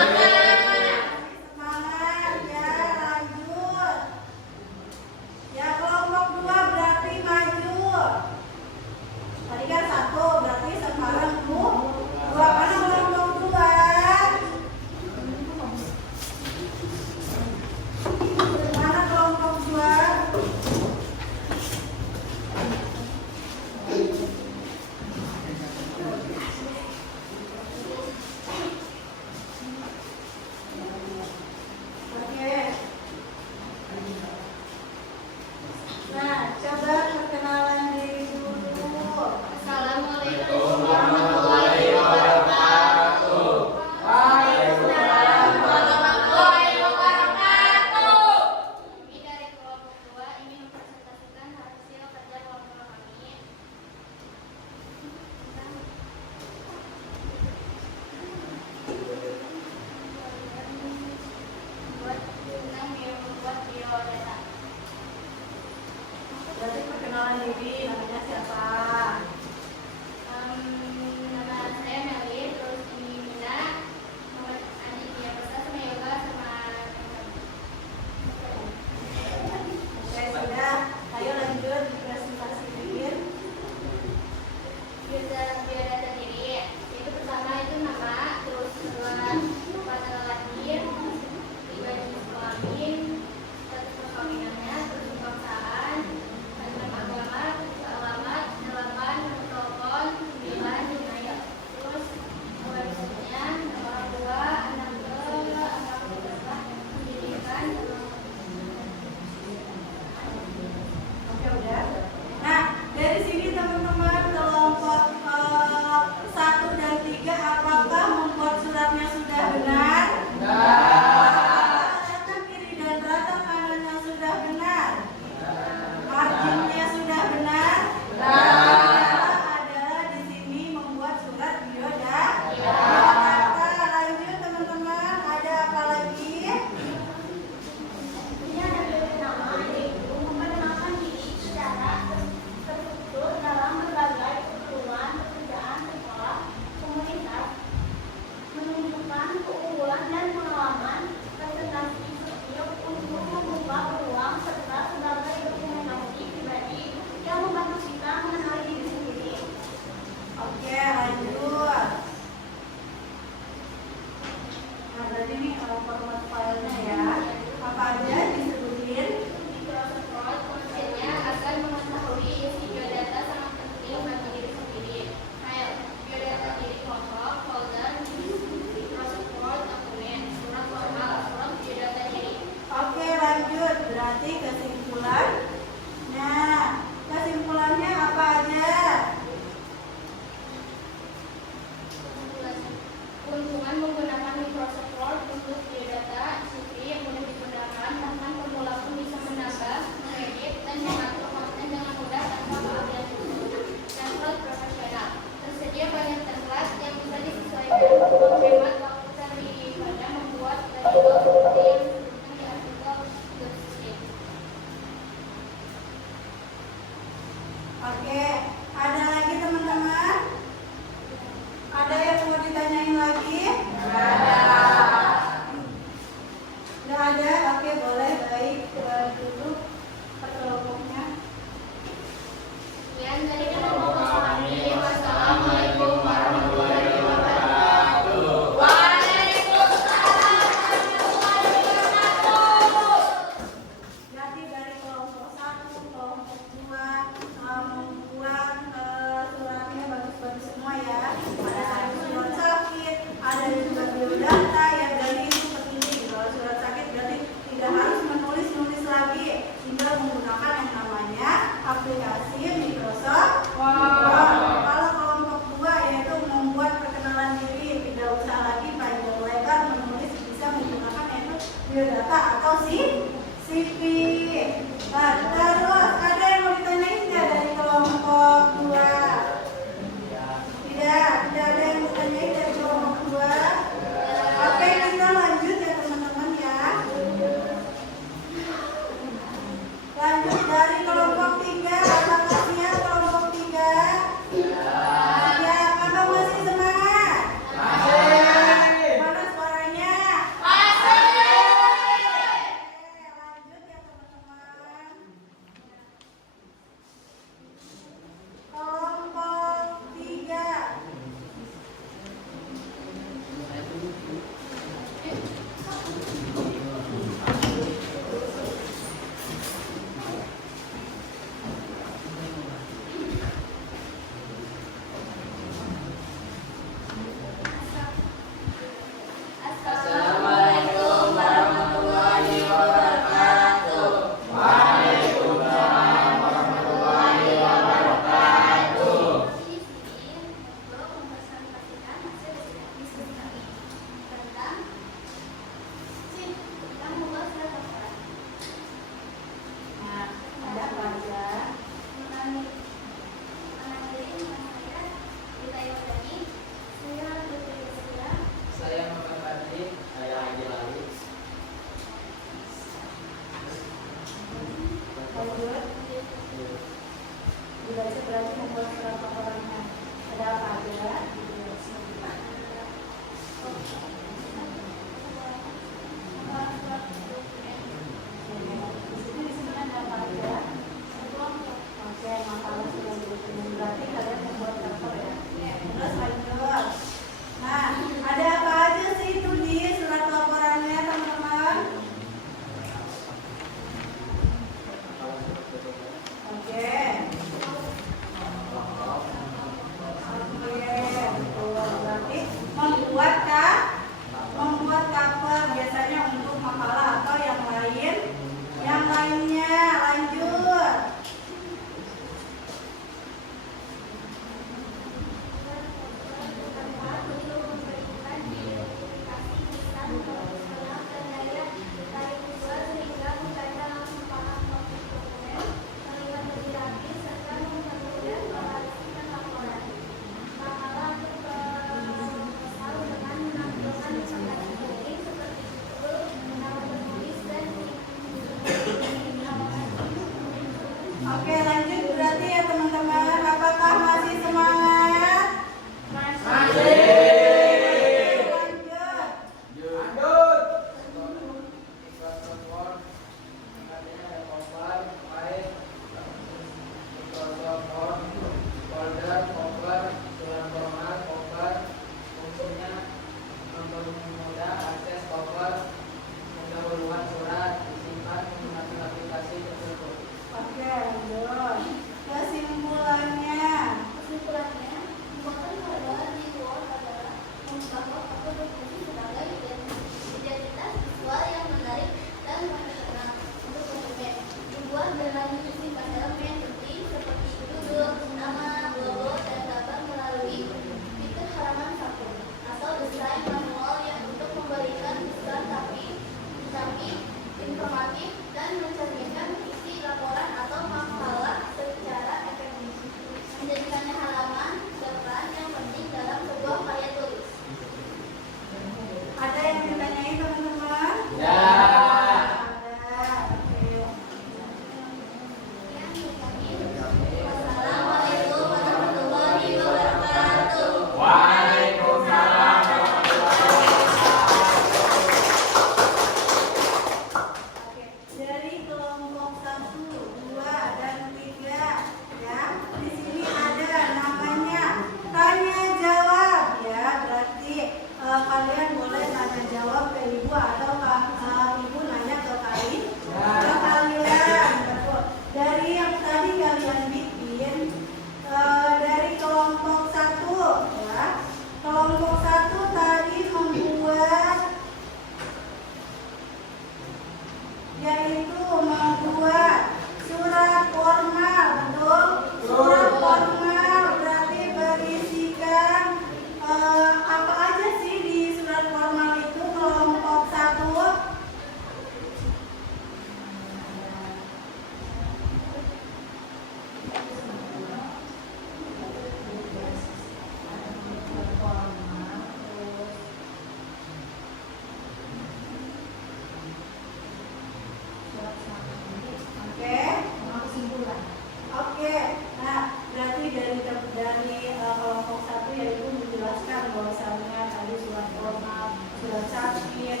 surat sakit,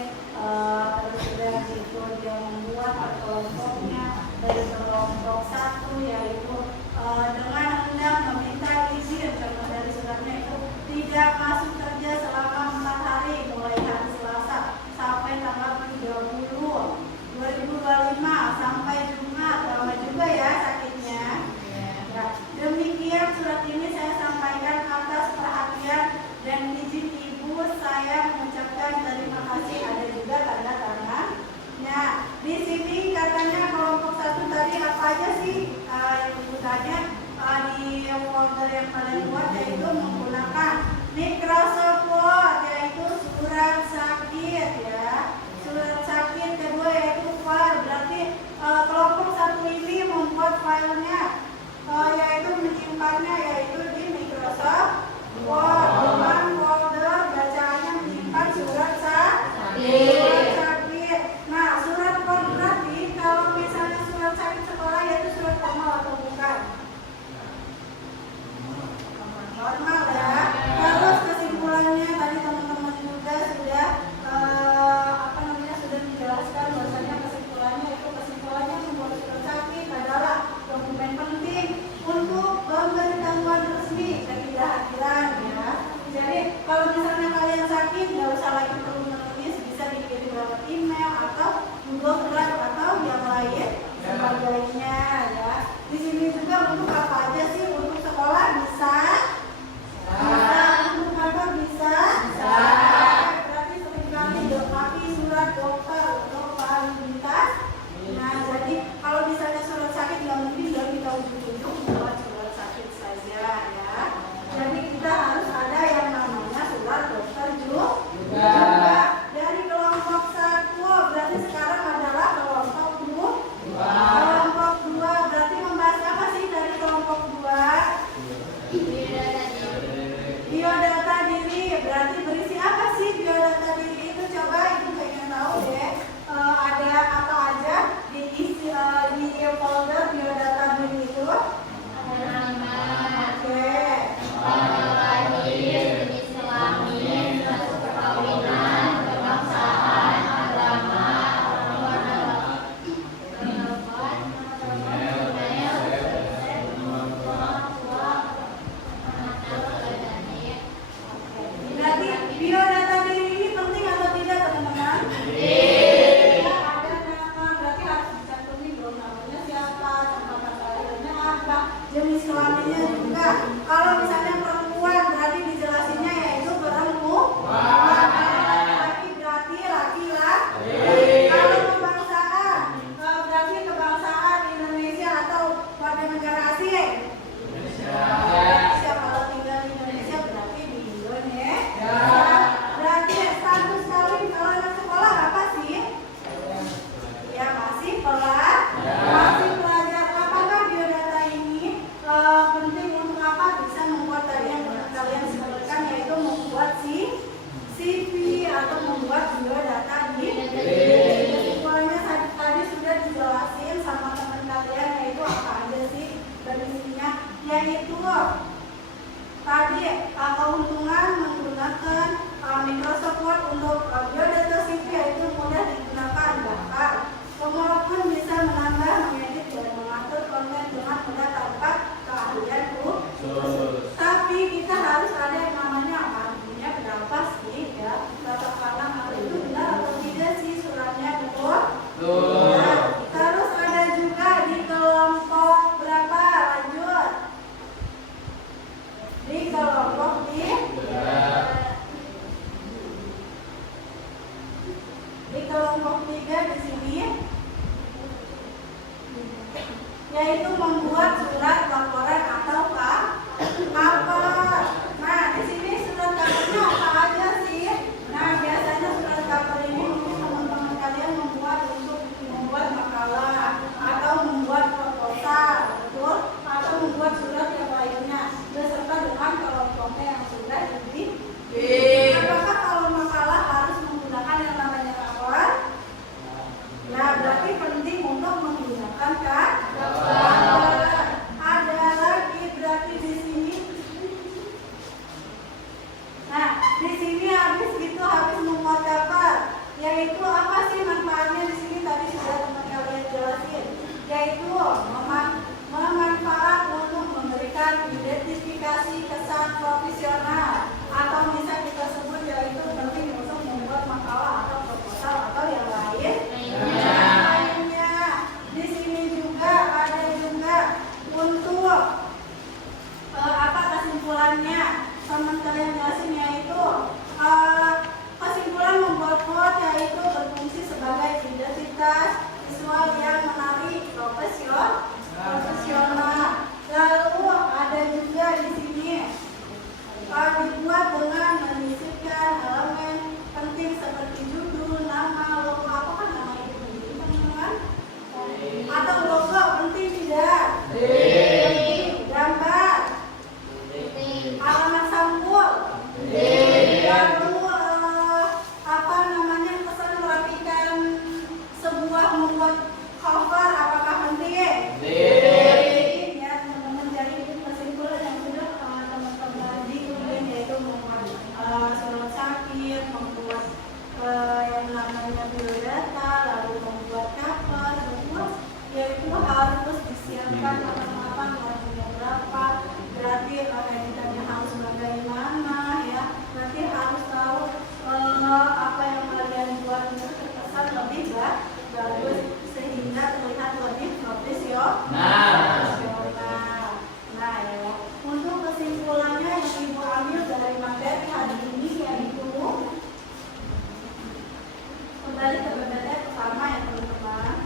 terus sudah itu dia membuat per kelompoknya dari kelompok 1 yaitu dengan hendak meminta izin, contoh dari suratnya itu tidak masuk kerja selama 4 hari mulai hari Selasa sampai tanggal 30 2025 sampai Jumat. Lama juga ya sakitnya. Ya, demikian surat ini saya sampaikan atas perhatian dan izin ibu. Saya mengucapkan terima kasih. Ada juga tanda tangan. Nah, di sini katanya kelompok 1 tadi apa aja sih yang ibu tanya di folder yang kalian buat, yaitu menggunakan Microsoft Word, yaitu surat sakit ya. Surat sakit kedua yaitu file, berarti kelompok 1 ini membuat filenya yaitu menyimpannya yaitu di Microsoft Word dengan folder bacaannya menyimpan surat sakit. Nah, surat formal berarti kalau misalnya surat sakit sekolah yaitu surat formal atau bukan? Normal ya. Terus kesimpulannya tadi teman-teman juga sudah sudah menjelaskan bahwasanya kesimpulannya membuat surat sakit adalah dokumen penting untuk pemberitahuan resmi ketidakhadiran ya. Jadi kalau misalnya kalian sakit nggak usah lagi perlu menulis, bisa dikirim lewat email atau Google Drive atau yang lain sebagainya ya. Di sini juga untuk apa aja sih? Untuk sekolah bisa. Untuk apa bisa? Berarti seringkali pakai surat dokter untuk validitas. Nah, jadi kalau misalnya surat sakit nggak mungkin nggak kita ujuk-ujuk buat surat sakit saja ya. Jadi kita harus ada yang namanya surat dokter juga. Dari kelompok 1 berarti sekarang adalah kelompok 2. Kelompok 2 berarti membahas apa sih dari kelompok 2? Biodata diri. Berarti berisi apa sih biodata diri itu? Coba ibu pengen tahu deh. Ada apa aja di folder biodata diri itu? Oke. Berarti biodata diri ini penting atau tidak teman-teman? Ada nama, berarti harus dicantumin dong namanya siapa, tempat kelahirannya apa, jenis kelaminnya juga. Kalau misalnya perempuan berarti dijelasinnya yaitu perempuan. Laki berarti laki-laki. Kalau kebangsaan berarti kebangsaan Indonesia atau warga negara asing. Indonesia. Kalau tinggal di Indonesia berarti di Indonesia. Berarti status kawin kalau anak sekolah apa sih? Ya masih pelajar. Apakah biodata ini penting untuk apa? Bisa membuat tadi yang kalian sebutkan yaitu membuat CV atau membuat biodata diri. Kesimpulannya tadi sudah dijelasin sama teman kalian yaitu apa aja sih berisinya, yaitu tadi keuntungan menggunakan Microsoft Word untuk biodata CV yaitu mudah digunakan, bahkan pemrograman bisa menambah, mengedit dan mengatur konten dengan mudah tanpa keahlian khusus. Tapi kita harus ada yang namanya marginnya berapa sih ya, tata kalang atau itu benar atau tidak sih suratnya betul? Ya. Terus ada juga di kelompok berapa? Lanjut. Di kelompok di kelompok 3 di sini yaitu membuat surat laporan atau sertifikasi kesan profesional atau bisa kita sebut yaitu penting untuk membuat makalah atau proposal atau yang lainnya. Di sini juga ada juga untuk apa kesimpulannya, teman kalian jelasin yaitu kesimpulan membuat quote yaitu berfungsi sebagai identitas visual yang menarik profesional. Lalu ada juga di sini dibuat dengan menyisipkan elemen penting seperti judul, nama, logo. Apa kan nama itu teman-teman? Atau logo penting tidak? Gambar, alamat sampul. Lalu apa namanya pesan merapikan sebuah membuat cover apakah penting? Ya teman-teman, jadi kesimpulan yang sudah teman-teman dikumpulkan yaitu membuat surat sakit, membuat yang namanya biodata, lalu membuat cover, yaitu harus disiapkan apa waktunya berapa, berarti editannya harus bagaimana ya, nanti harus tahu apa yang kalian buat itu terkesan lebih bagus sehingga terlihat lebih profesional. Nah ya, untuk kesimpulannya yang ibu ambil dari materi hari ini yaitu kembali ke materi pertama ya teman-teman.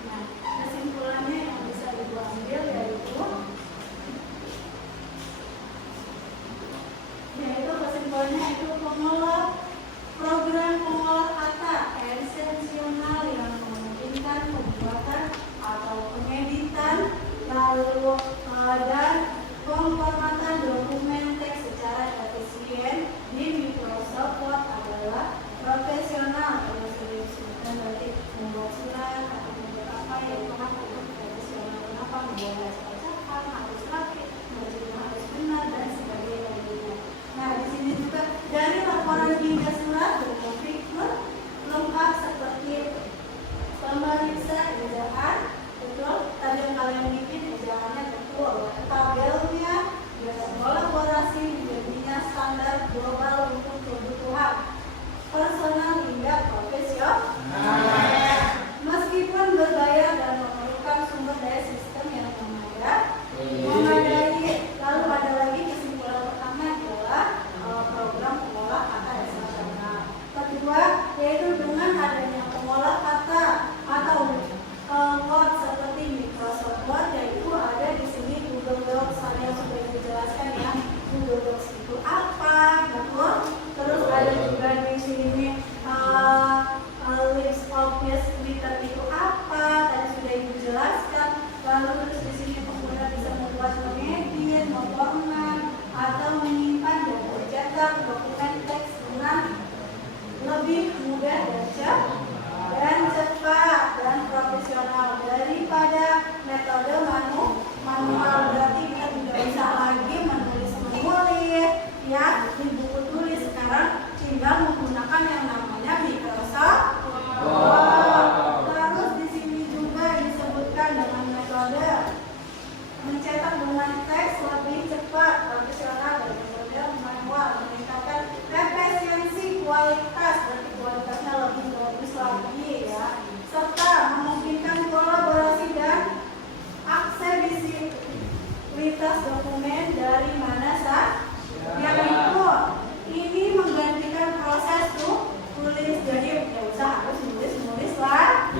Nah, kesimpulannya yang bisa ibu ambil yaitu kesimpulannya itu program pengolah kata esensial yang memungkinkan pembuatan atau pengeditan lalu dan pemformatan dokumen teks secara efisien di Microsoft Word adalah profesional. Kalau sudah disebutkan berarti membuat surat atau membuat apa yang profesional. Kenapa membuat ucapan harus rapi, harus benar dan sebagainya. Nah, di sini juga dari laporan hingga surat berkonfigure lengkap seperti pemeriksa ejaan, betul? Tadi yang kalian bikin ejaannya betul. Tabelnya, kolaborasi jadinya standar global untuk kebutuhan personal hingga profesional. Meskipun berbayar dan memerlukan sumber daya sistem yang memadai. Lalu ada lagi kesimpulan pertama adalah program pengolah kata esensial. Kedua yaitu dengan adanya pengolah kata atau Word seperti Microsoft Word, yaitu ada di sini Google Docs yang sudah dijelaskan ya. Google Docs itu apa, betul? Terus ada juga di sini LibreOffice Twitter itu apa, tadi sudah dijelaskan. Lalu terus di sini pengguna bisa membuat mengedit, memformat atau menyimpan dan mencetak dokumen teks dengan lebih mudah dan cepat dan profesional daripada metode manual. Berarti kita tidak bisa lagi menulis ya di buku tulis. Sekarang tinggal menggunakan yang namanya Microsoft Word. Terus di sini juga disebutkan dengan metode mencetak dengan teks lebih cepat, profesional dari metode manual, meningkatkan efisiensi kualitas, berarti kualitasnya lebih bagus lagi ya, serta memungkinkan kolaborasi dan aksesibilitas dokumen dari mana saja. Yang itu ini menggantikan proses tulis, jadi ya usah harus nulis lah.